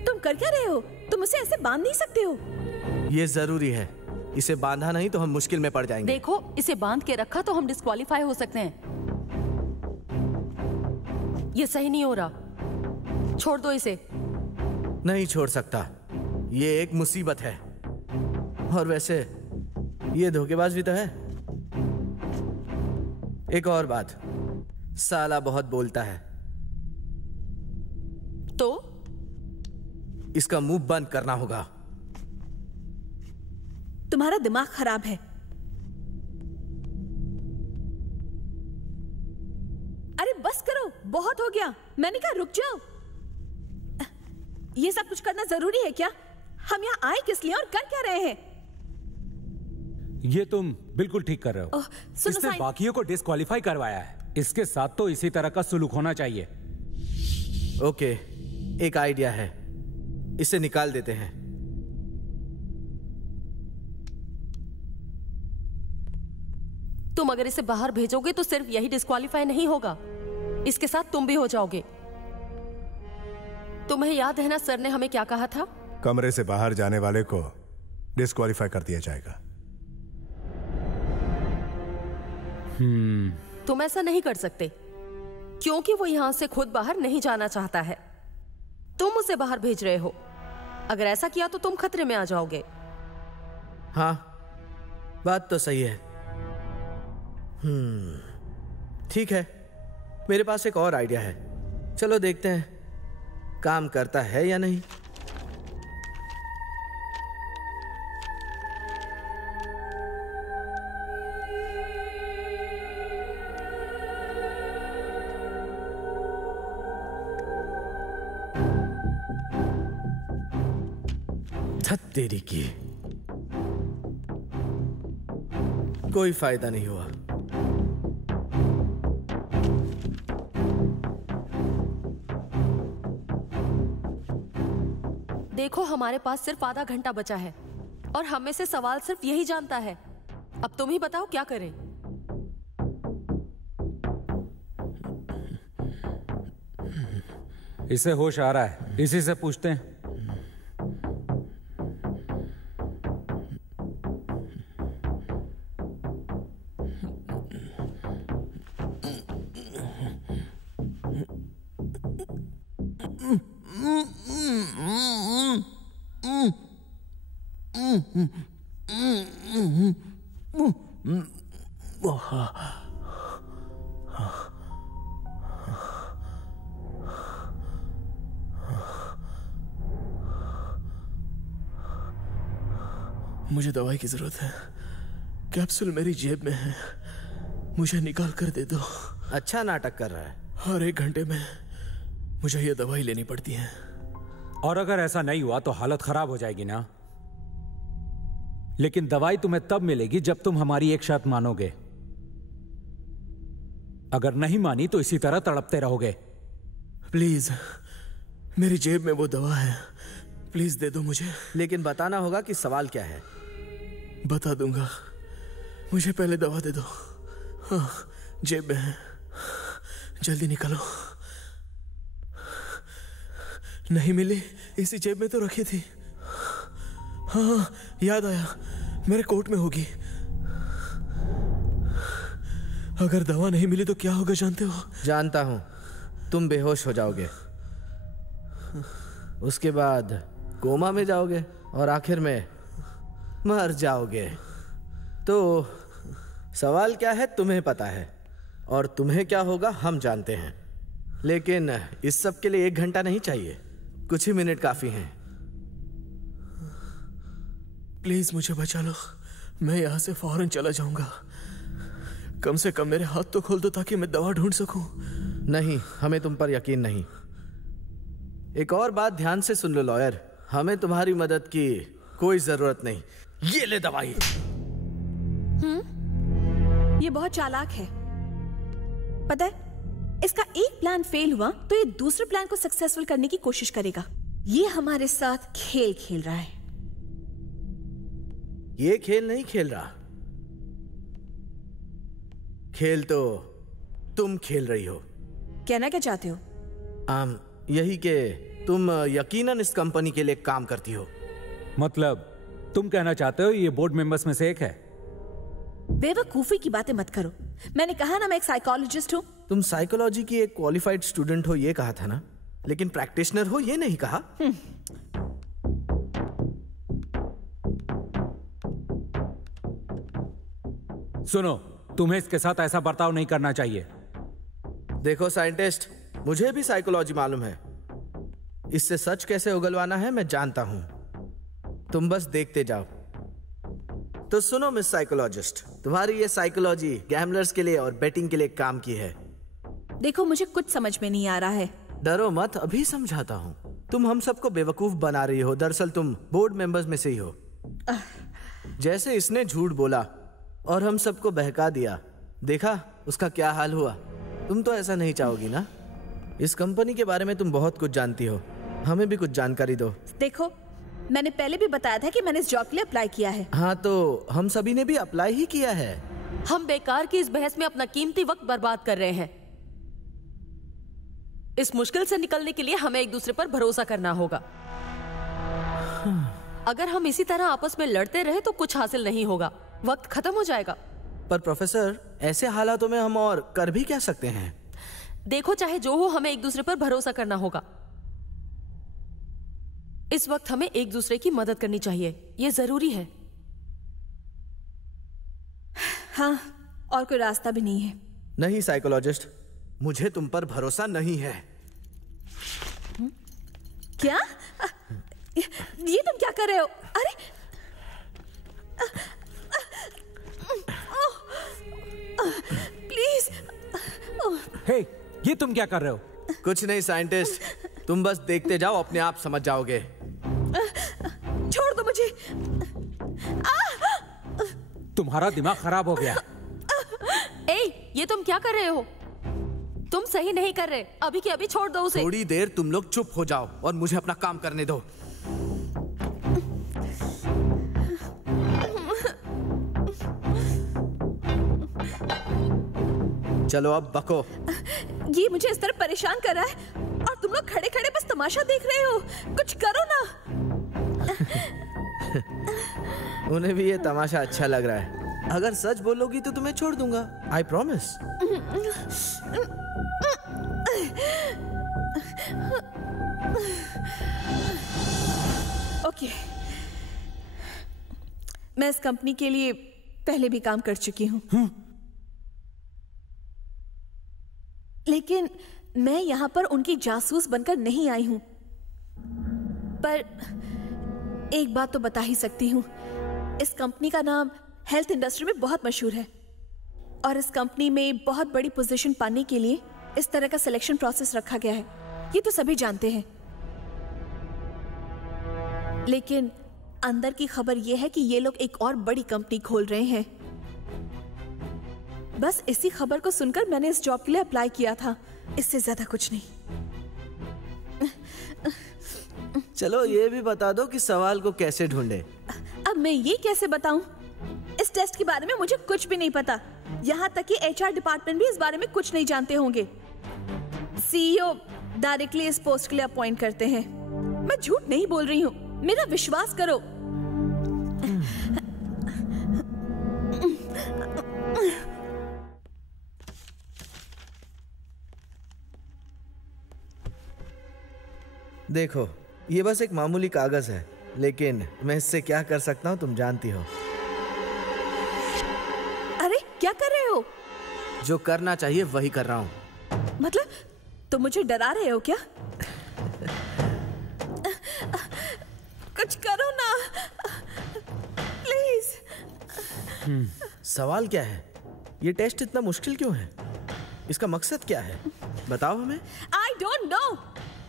तुम कर क्या रहे हो? तुम उसे ऐसे बांध नहीं सकते हो। ये जरूरी है, इसे बांधा नहीं तो हम मुश्किल में पड़ जाएंगे। देखो, इसे बांध के रखा तो हम डिस्क्वालीफाई हो सकते हैं। ये सही नहीं हो रहा, छोड़ दो इसे। नहीं छोड़ सकता, ये एक मुसीबत है। और वैसे ये धोखेबाज भी तो है। एक और बात, साला बहुत बोलता है, तो इसका मुंह बंद करना होगा। तुम्हारा दिमाग खराब है। अरे बस करो, बहुत हो गया। मैंने कहा रुक जाओ। ये सब कुछ करना जरूरी है क्या? हम यहाँ आए किस लिए और कर क्या रहे हैं? ये तुम बिल्कुल ठीक कर रहे हो। सुनो इसने साइन। बाकियों को डिस्क्वालीफाई करवाया है, इसके साथ तो इसी तरह का सुलूक होना चाहिए। ओके, एक आइडिया है, इसे निकाल देते हैं। तुम अगर इसे बाहर भेजोगे तो सिर्फ यही डिस्क्वालीफाई नहीं होगा, इसके साथ तुम भी हो जाओगे। तुम्हें याद है ना सर ने हमें क्या कहा था? कमरे से बाहर जाने वाले को डिस्क्वालीफाई कर दिया जाएगा। तुम ऐसा नहीं कर सकते, क्योंकि वो यहां से खुद बाहर नहीं जाना चाहता है। तुम उसे बाहर भेज रहे हो। अगर ऐसा किया तो तुम खतरे में आ जाओगे। हाँ, बात तो सही है। ठीक है, मेरे पास एक और आइडिया है। चलो देखते हैं काम करता है या नहीं। तेरी की कोई फायदा नहीं हुआ। देखो, हमारे पास सिर्फ आधा घंटा बचा है और हम में से सवाल सिर्फ यही जानता है। अब तुम ही बताओ क्या करें। इसे होश आ रहा है, इसी से पूछते हैं। मुझे दवाई की जरूरत है। कैप्सूल मेरी जेब में है, मुझे निकाल कर दे दो। अच्छा नाटक कर रहा है। हर 1 घंटे में मुझे ये दवाई लेनी पड़ती है। और अगर ऐसा नहीं हुआ तो हालत खराब हो जाएगी ना। लेकिन दवाई तुम्हें तब मिलेगी जब तुम हमारी एक शर्त मानोगे। अगर नहीं मानी तो इसी तरह तड़पते रहोगे। प्लीज, मेरी जेब में वो दवा है, प्लीज दे दो मुझे। लेकिन बताना होगा कि सवाल क्या है। बता दूंगा, मुझे पहले दवा दे दो। हाँ, जेब में है, जल्दी निकालो। नहीं मिली, इसी जेब में तो रखी थी। हाँ, याद आया, मेरे कोट में होगी। अगर दवा नहीं मिली तो क्या होगा जानते हो? जानता हूं, तुम बेहोश हो जाओगे, उसके बाद कोमा में जाओगे और आखिर में मर जाओगे। तो सवाल क्या है तुम्हें पता है, और तुम्हें क्या होगा हम जानते हैं। लेकिन इस सब के लिए 1 घंटा नहीं चाहिए, कुछ ही मिनट काफी हैं। प्लीज मुझे बचा लो, मैं यहां से फौरन चला जाऊंगा। कम से कम मेरे हाथ तो खोल दो ताकि मैं दवा ढूंढ सकूं। नहीं, हमें तुम पर यकीन नहीं। एक और बात ध्यान से सुन लो लॉयर, हमें तुम्हारी मदद की कोई जरूरत नहीं। ये ले दवाई। ये बहुत चालाक है। पता है, इसका एक प्लान फेल हुआ तो ये दूसरे प्लान को सक्सेसफुल करने की कोशिश करेगा। ये हमारे साथ खेल खेल रहा है। ये खेल नहीं खेल रहा, खेल तो तुम खेल रही हो। कहना क्या चाहते हो? यही कि तुम यकीनन इस कंपनी के लिए काम करती हो। मतलब तुम कहना चाहते हो ये बोर्ड मेंबर्स में से एक है? बेवकूफी की बातें मत करो। मैंने कहा ना मैं एक साइकोलॉजिस्ट हूं। तुम साइकोलॉजी की एक क्वालिफाइड स्टूडेंट हो ये कहा था ना, लेकिन प्रैक्टिशनर हो ये नहीं कहा। सुनो, तुम्हें इसके साथ ऐसा बर्ताव नहीं करना चाहिए। देखो साइंटिस्ट, मुझे भी साइकोलॉजी मालूम है। इससे सच कैसे उगलवाना है मैं जानता हूं, तुम बस देखते जाओ। तो सुनो मिस साइकोलॉजिस्ट, तुम्हारी ये साइकोलॉजी गैम्बलर्स के लिए और बेटिंग के लिए काम की है। देखो, मुझे कुछ समझ में नहीं आ रहा है। डरो मत, अभी समझाता हूं। तुम हम सबको बेवकूफ बना रही हो, दरअसल तुम बोर्ड मेंबर्स में से ही हो। जैसे इसने झूठ बोला और हम सबको बहका दिया, देखा उसका क्या हाल हुआ। तुम तो ऐसा नहीं चाहोगी ना। इस कंपनी के बारे में तुम बहुत कुछ जानती हो, हमें भी कुछ जानकारी दो। देखो, मैंने पहले भी बताया था कि मैंने इस जॉब के लिए अप्लाई किया है। हाँ, तो हम सभी ने भी अप्लाई ही किया है। हम बेकार की इस बहस में अपना कीमती वक्त बर्बाद कर रहे हैं। इस मुश्किल से निकलने के लिए हमें एक दूसरे पर भरोसा करना होगा। अगर हम इसी तरह आपस में लड़ते रहे तो कुछ हासिल नहीं होगा, वक्त खत्म हो जाएगा। पर प्रोफेसर, ऐसे हालातों में हम और कर भी क्या सकते हैं? देखो, चाहे जो हो, हमें एक दूसरे पर भरोसा करना होगा। इस वक्त हमें एक दूसरे की मदद करनी चाहिए, ये जरूरी है। हाँ, और कोई रास्ता भी नहीं है। नहीं साइकोलॉजिस्ट, मुझे तुम पर भरोसा नहीं है। क्या? ये तुम क्या कर रहे हो? अरे प्लीज। हे, ये तुम क्या कर रहे हो? कुछ नहीं साइंटिस्ट, तुम बस देखते जाओ, अपने आप समझ जाओगे। छोड़ दो मुझे। तुम्हारा दिमाग खराब हो गया। ये तुम क्या कर रहे हो? तुम सही नहीं कर रहे, अभी के अभी छोड़ दो उसे। थोड़ी देर तुम लोग चुप हो जाओ और मुझे अपना काम करने दो। चलो अब बको। ये मुझे इस तरह परेशान कर रहा है और तुम लोग खड़े खड़े बस तमाशा देख रहे हो। कुछ करो ना। उन्हें भी ये तमाशा अच्छा लग रहा है। अगर सच बोलोगी तो तुम्हें छोड़ दूंगा, आई प्रॉमिस। ओके, मैं इस कंपनी के लिए पहले भी काम कर चुकी हूं। लेकिन मैं यहां पर उनकी जासूस बनकर नहीं आई हूं। पर एक बात तो बता ही सकती हूं, इस कंपनी का नाम हेल्थ इंडस्ट्री में बहुत मशहूर है और इस कंपनी में बहुत बड़ी पोजीशन पाने के लिए इस तरह का सिलेक्शन प्रोसेस रखा गया है, ये तो सभी जानते हैं। लेकिन अंदर की खबर यह है कि ये लोग एक और बड़ी कंपनी खोल रहे हैं। बस इसी खबर को सुनकर मैंने इस जॉब के लिए अप्लाई किया था, इससे ज्यादा कुछ नहीं। चलो ये भी बता दो कि सवाल को कैसे ढूंढे। अब मैं ये कैसे बताऊं? इस टेस्ट के बारे में मुझे कुछ भी नहीं पता। यहाँ तक कि HR डिपार्टमेंट भी इस बारे में कुछ नहीं जानते होंगे। CEO डायरेक्टली इस पोस्ट के लिए अपॉइंट करते हैं। मैं झूठ नहीं बोल रही हूँ, मेरा विश्वास करो। देखो, ये बस एक मामूली कागज है, लेकिन मैं इससे क्या कर सकता हूँ तुम जानती हो। अरे क्या कर रहे हो? जो करना चाहिए वही कर रहा हूँ। मतलब तुम मुझे डरा रहे हो क्या? कुछ करो ना प्लीज। सवाल क्या है? ये टेस्ट इतना मुश्किल क्यों है? इसका मकसद क्या है? बताओ हमें। I don't know,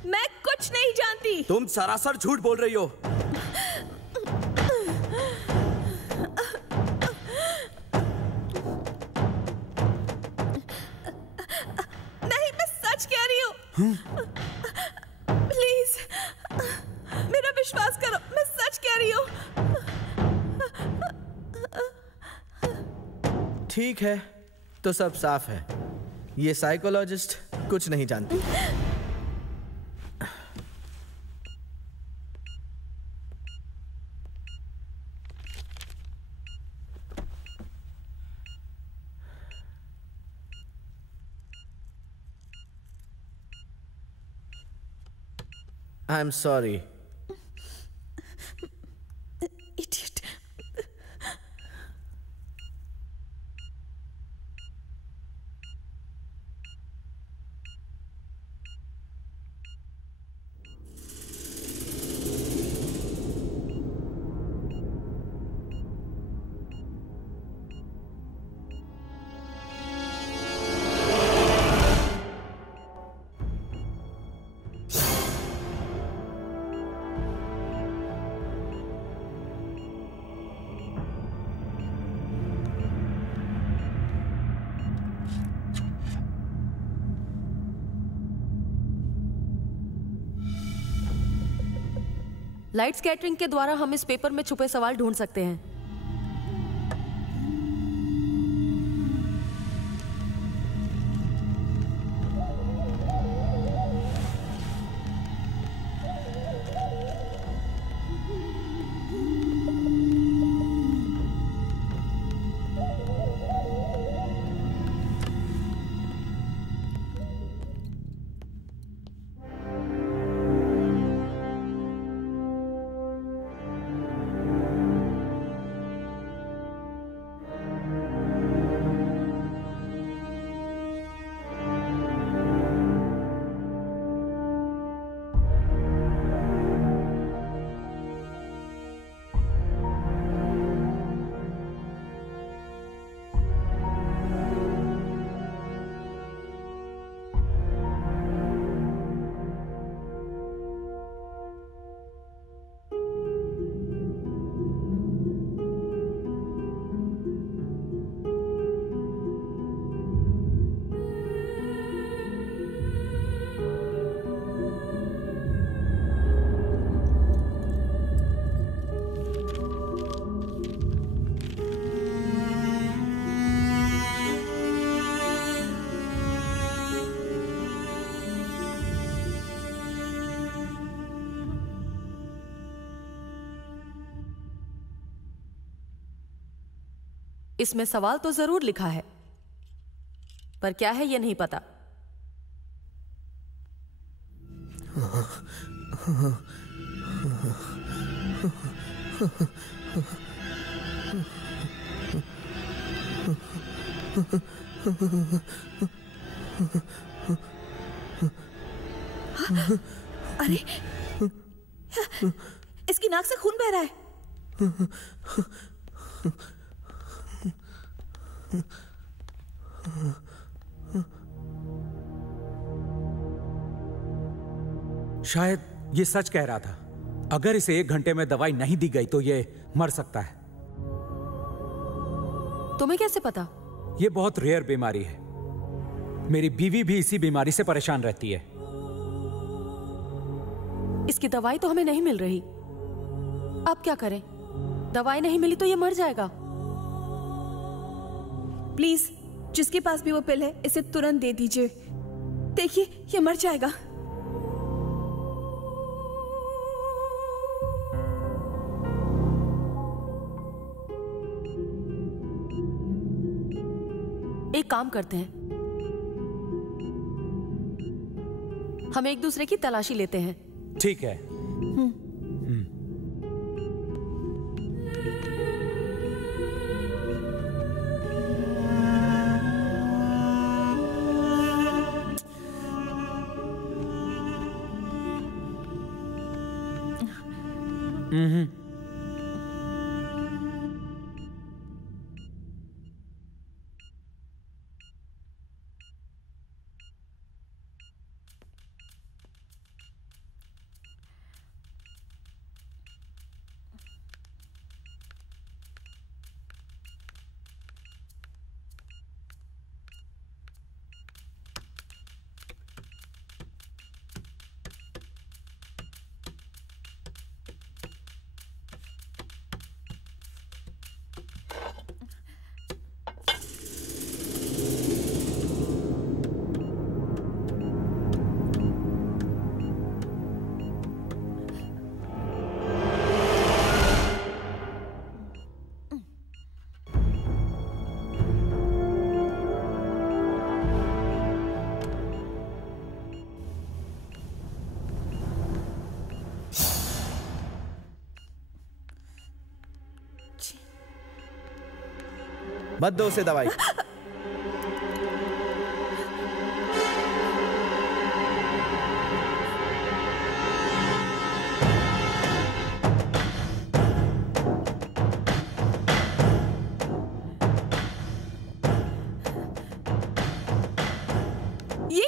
मैं कुछ नहीं जानती। तुम सरासर झूठ बोल रही हो। नहीं, मैं सच कह रही हूँ। प्लीज मेरा विश्वास करो, मैं सच कह रही हूँ। ठीक है, तो सब साफ है। ये साइकोलॉजिस्ट कुछ नहीं जानती। I'm sorry. Idiot. Light scattering के द्वारा हम इस पेपर में छुपे सवाल ढूंढ सकते हैं। इसमें सवाल तो जरूर लिखा है, पर क्या है ये नहीं पता। अरे, इसकी नाक से खून बह रहा है। शायद ये सच कह रहा था। अगर इसे 1 घंटे में दवाई नहीं दी गई तो ये मर सकता है। तुम्हें कैसे पता? ये बहुत रेयर बीमारी है। मेरी बीवी भी इसी बीमारी से परेशान रहती है। इसकी दवाई तो हमें नहीं मिल रही। अब क्या करें? दवाई नहीं मिली तो ये मर जाएगा। प्लीज, जिसके पास भी वो पिल है इसे तुरंत दे दीजिए। देखिए, ये मर जाएगा। एक काम करते हैं, हम एक दूसरे की तलाशी लेते हैं। ठीक है। मत दो उसे दवाई। ये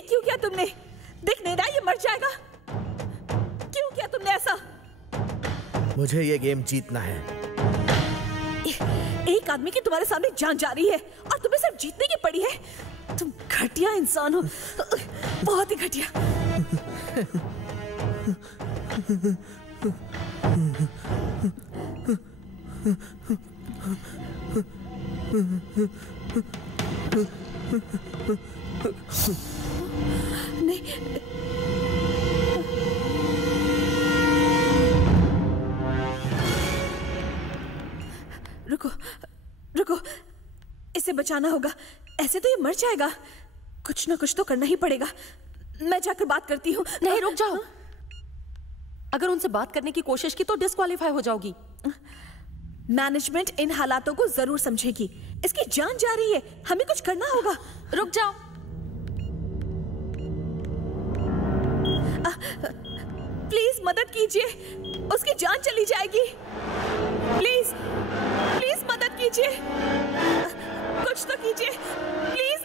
क्यों किया तुमने? देख नहीं रहा ये मर जाएगा। क्यों किया तुमने ऐसा? मुझे ये गेम जीतना है। एक आदमी की तुम्हारे सामने जान जा रही है और तुम्हें सिर्फ जीतने की पड़ी है। तुम घटिया इंसान हो, बहुत ही घटिया। नहीं, रुको रुको, इसे बचाना होगा। ऐसे तो ये मर जाएगा। कुछ ना कुछ तो करना ही पड़ेगा। मैं जाकर बात करती हूँ। नहीं, रुक जाओ। अगर उनसे बात करने की कोशिश की तो डिस्क्वालीफाई हो जाओगी। मैनेजमेंट इन हालातों को जरूर समझेगी। इसकी जान जा रही है, हमें कुछ करना होगा। रुक जाओ। प्लीज मदद कीजिए, उसकी जान चली जाएगी। प्लीज प्लीज मदद कीजिए, कुछ तो कीजिए प्लीज।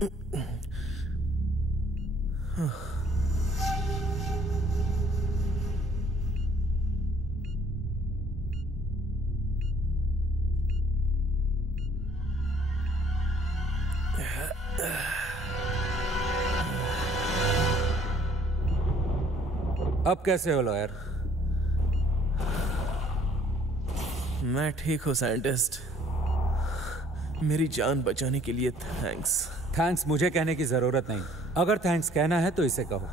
अब कैसे हो लॉयर? मैं ठीक हूं साइंटिस्ट। मेरी जान बचाने के लिए थैंक्स। थैंक्स मुझे कहने की जरूरत नहीं। अगर थैंक्स कहना है तो इसे कहो।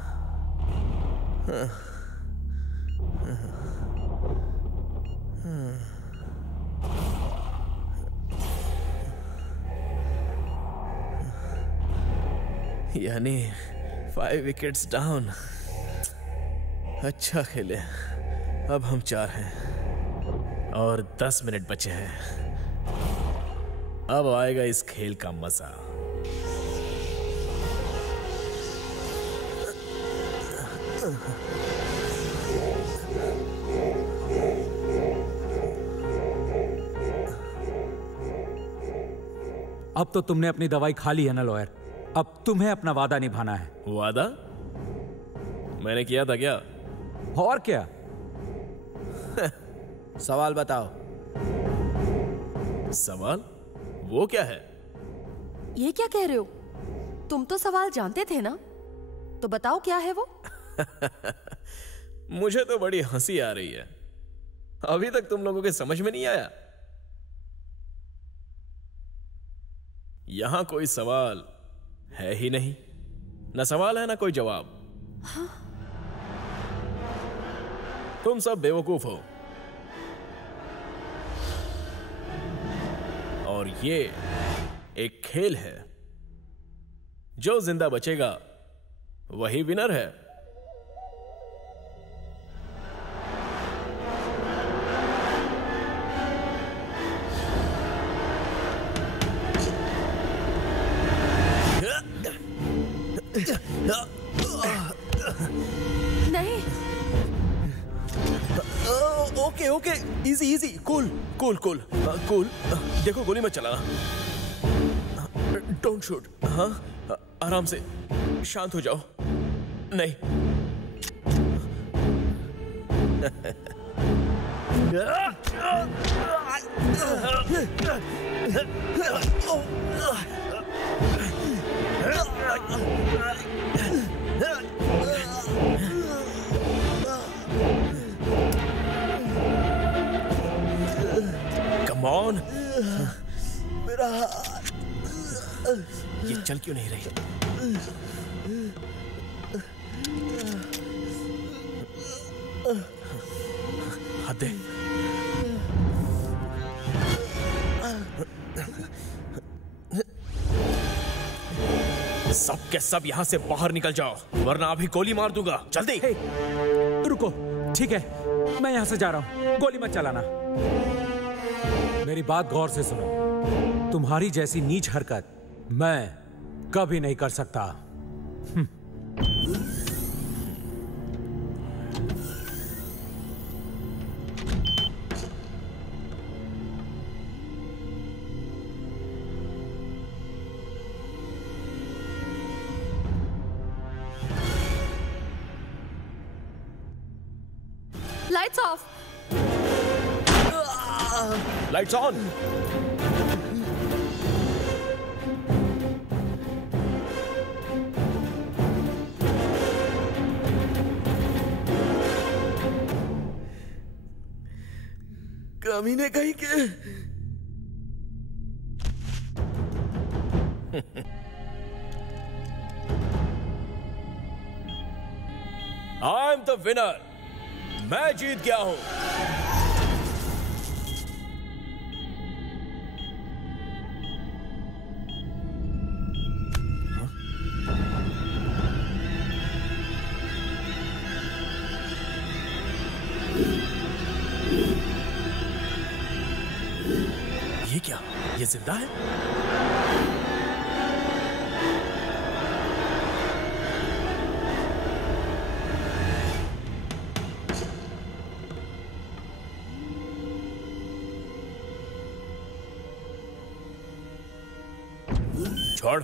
यानी 5 विकेट्स डाउन। अच्छा खेले। अब हम 4 हैं और 10 मिनट बचे हैं। अब आएगा इस खेल का मजा। अब तो तुमने अपनी दवाई खा ली है ना लॉयर? अब तुम्हें अपना वादा निभाना है। वादा? मैंने किया था क्या? और क्या? सवाल बताओ। सवाल? वो क्या है? ये क्या कह रहे हो? तुम तो सवाल जानते थे ना, तो बताओ क्या है वो? मुझे तो बड़ी हंसी आ रही है। अभी तक तुम लोगों के समझ में नहीं आया। यहां कोई सवाल है ही नहीं। ना सवाल है ना कोई जवाब। हाँ? तुम सब बेवकूफ हो और ये एक खेल है। जो जिंदा बचेगा वही विनर है। नहीं। Okay okay, easy easy, cool cool cool cool. देखो गोली मत चलाना। Don't shoot. हाँ, आराम से, शांत हो जाओ। नहीं। Come on. मेरा हाथ। ये चल क्यों नहीं रही? हाथ दे। सब के सब यहां से बाहर निकल जाओ, वरना अभी गोली मार दूंगा। जल्दी। रुको, ठीक है, मैं यहां से जा रहा हूं। गोली मत चलाना। मेरी बात गौर से सुनो। तुम्हारी जैसी नीच हरकत मैं कभी नहीं कर सकता। Lights off. Lights on. कमीने कहीं के। I am the winner. मैं जीत गया हूं। ये क्या? ये जिंदा है? छोड़।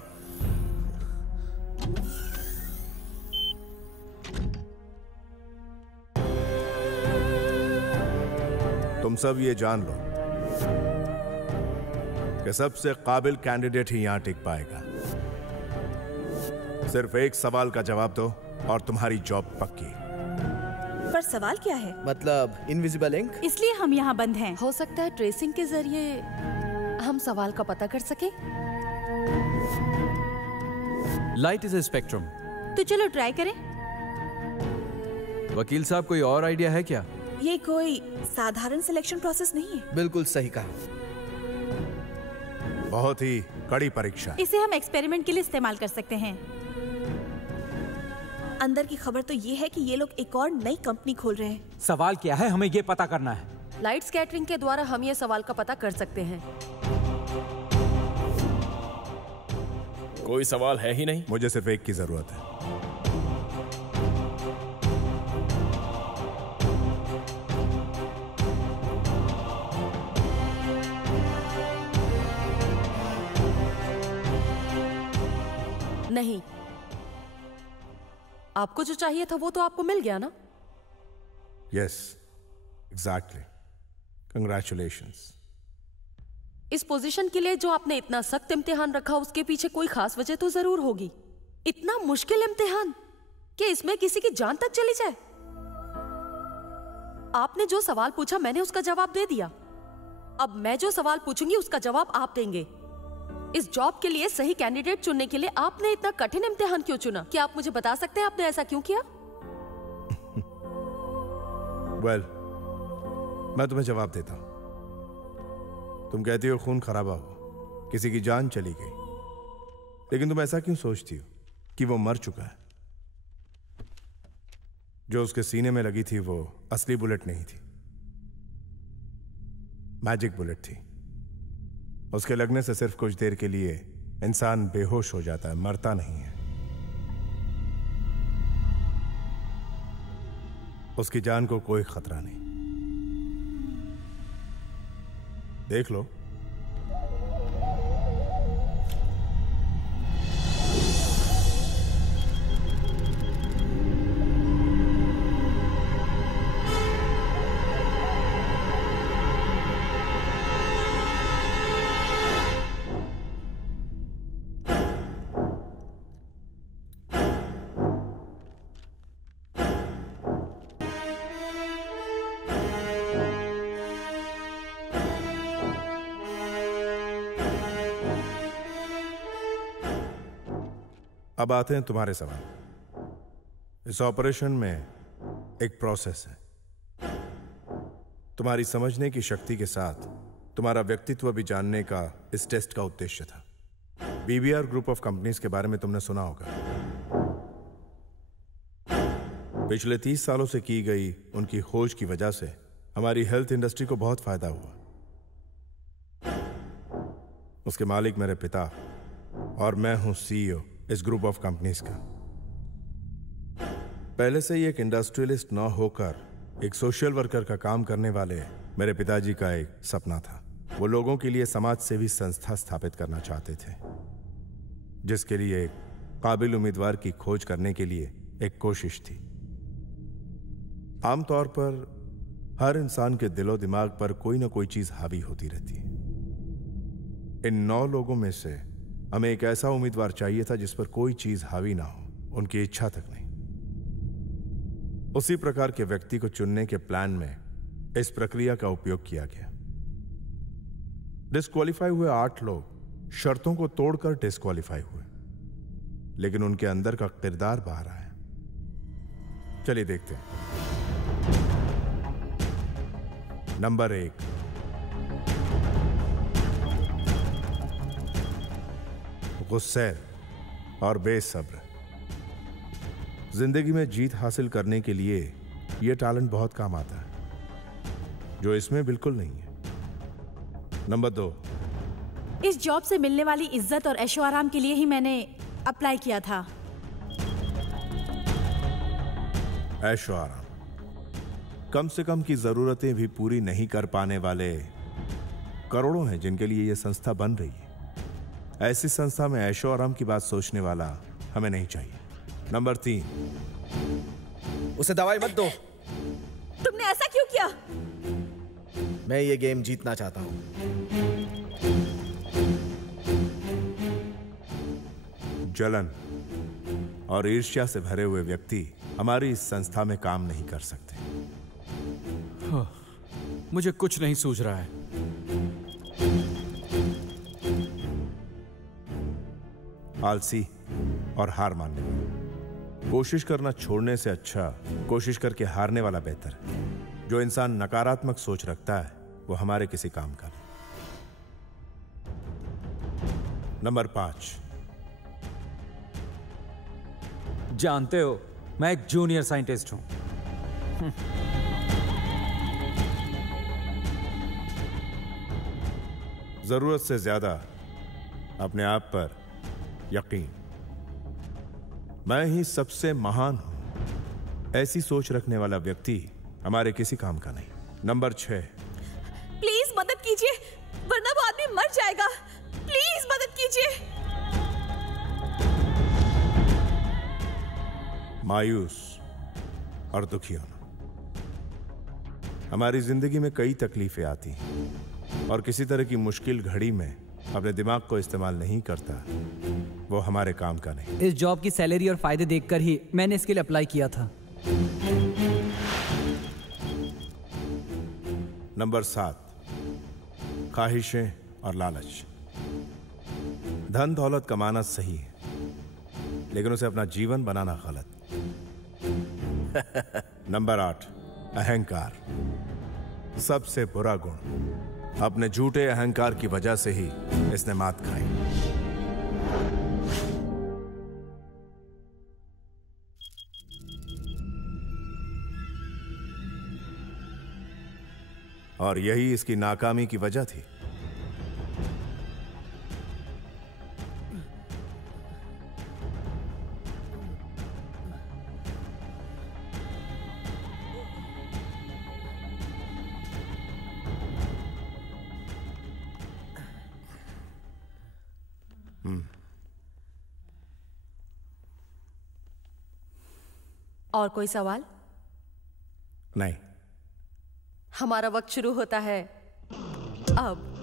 तुम सब ये जान लो कि सबसे काबिल कैंडिडेट ही यहां टिक पाएगा। सिर्फ एक सवाल का जवाब दो और तुम्हारी जॉब पक्की। पर सवाल क्या है? मतलब इनविजिबल इंक? इसलिए हम यहाँ बंद हैं। हो सकता है ट्रेसिंग के जरिए हम सवाल का पता कर सके। Light is a spectrum. तो चलो ट्राई करें। वकील साहब, कोई और आइडिया है क्या? ये कोई साधारण सिलेक्शन प्रोसेस नहीं है। बिल्कुल सही कहा। बहुत ही कड़ी परीक्षा है। इसे हम एक्सपेरिमेंट के लिए इस्तेमाल कर सकते हैं। अंदर की खबर तो ये है कि ये लोग एक और नई कंपनी खोल रहे हैं। सवाल क्या है, हमें ये पता करना है। लाइट स्कैटरिंग के द्वारा हम ये सवाल का पता कर सकते हैं। कोई सवाल है ही नहीं। मुझे सिर्फ एक की जरूरत है। नहीं, आपको जो चाहिए था वो तो आपको मिल गया ना? Yes, exactly. कंग्रेचुलेशंस। इस पोजीशन के लिए जो आपने इतना सख्त इम्तिहान रखा, उसके पीछे कोई खास वजह तो जरूर होगी। इतना मुश्किल इम्तिहान कि इसमें किसी की जान तक चली जाए। आपने जो सवाल पूछा मैंने उसका जवाब दे दिया। अब मैं जो सवाल पूछूंगी उसका जवाब आप देंगे। इस जॉब के लिए सही कैंडिडेट चुनने के लिए आपने इतना कठिन इम्तिहान क्यों चुना? क्या आप मुझे बता सकते हैं आपने ऐसा क्यों किया? वेल, मैं तुम्हें जवाब देता हूं। तुम कहती हो खून खराबा हुआ, किसी की जान चली गई, लेकिन तुम ऐसा क्यों सोचती हो कि वो मर चुका है? जो उसके सीने में लगी थी वो असली बुलेट नहीं थी, मैजिक बुलेट थी। उसके लगने से सिर्फ कुछ देर के लिए इंसान बेहोश हो जाता है, मरता नहीं है। उसकी जान को कोई खतरा नहीं। देख लो। अब आते हैं तुम्हारे सवाल। इस ऑपरेशन में एक प्रोसेस है। तुम्हारी समझने की शक्ति के साथ तुम्हारा व्यक्तित्व भी जानने का इस टेस्ट का उद्देश्य था। बीबीआर ग्रुप ऑफ कंपनीज के बारे में तुमने सुना होगा। पिछले 30 सालों से की गई उनकी खोज की वजह से हमारी हेल्थ इंडस्ट्री को बहुत फायदा हुआ। उसके मालिक मेरे पिता और मैं हूं सीईओ इस ग्रुप ऑफ कंपनीज का। पहले से ही एक इंडस्ट्रियलिस्ट न होकर एक सोशल वर्कर का काम करने वाले मेरे पिताजी का एक सपना था। वो लोगों के लिए समाज सेवी संस्था स्थापित करना चाहते थे, जिसके लिए एक काबिल उम्मीदवार की खोज करने के लिए एक कोशिश थी। आमतौर पर हर इंसान के दिलो दिमाग पर कोई ना कोई चीज हावी होती रहती है। इन 9 लोगों में से हमें एक ऐसा उम्मीदवार चाहिए था जिस पर कोई चीज हावी ना हो, उनकी इच्छा तक नहीं। उसी प्रकार के व्यक्ति को चुनने के प्लान में इस प्रक्रिया का उपयोग किया गया। डिस्क्वालीफाई हुए 8 लोग शर्तों को तोड़कर डिस्क्वालीफाई हुए, लेकिन उनके अंदर का किरदार बाहर आया। चलिए देखते हैं। नंबर 1, गुस्सैल और बेसब्र। जिंदगी में जीत हासिल करने के लिए यह टैलेंट बहुत काम आता है, जो इसमें बिल्कुल नहीं है। नंबर 2, इस जॉब से मिलने वाली इज्जत और ऐशो आराम के लिए ही मैंने अप्लाई किया था। ऐशो आराम, कम से कम की जरूरतें भी पूरी नहीं कर पाने वाले करोड़ों हैं जिनके लिए यह संस्था बन रही है। ऐसी संस्था में ऐशो आराम की बात सोचने वाला हमें नहीं चाहिए। नंबर 3, उसे दवाई मत दो। तुमने ऐसा क्यों किया? मैं ये गेम जीतना चाहता हूं। जलन और ईर्ष्या से भरे हुए व्यक्ति हमारी इस संस्था में काम नहीं कर सकते। मुझे कुछ नहीं सूझ रहा है। आलसी और हार मानने वाला। कोशिश करना छोड़ने से अच्छा कोशिश करके हारने वाला बेहतर है। जो इंसान नकारात्मक सोच रखता है वो हमारे किसी काम का नहीं। नंबर 5, जानते हो मैं एक जूनियर साइंटिस्ट हूं। जरूरत से ज्यादा अपने आप पर यकीन। मैं ही सबसे महान हूं, ऐसी सोच रखने वाला व्यक्ति हमारे किसी काम का नहीं। नंबर 6, प्लीज मदद कीजिए वरना वो आदमी मर जाएगा। प्लीज मदद कीजिए। मायूस और दुखी होना। हमारी जिंदगी में कई तकलीफें आती हैं और किसी तरह की मुश्किल घड़ी में अपने दिमाग को इस्तेमाल नहीं करता, वो हमारे काम का नहीं। इस जॉब की सैलरी और फायदे देखकर ही मैंने इसके लिए अप्लाई किया था। नंबर 7, ख्वाहिशें और लालच। धन दौलत कमाना सही है, लेकिन उसे अपना जीवन बनाना गलत। नंबर 8, अहंकार। सबसे बुरा गुण। अपने झूठे अहंकार की वजह से ही इसने मात खाई। और यही इसकी नाकामी की वजह थी। और कोई सवाल? नहीं। हमारा वक्त शुरू होता है अब।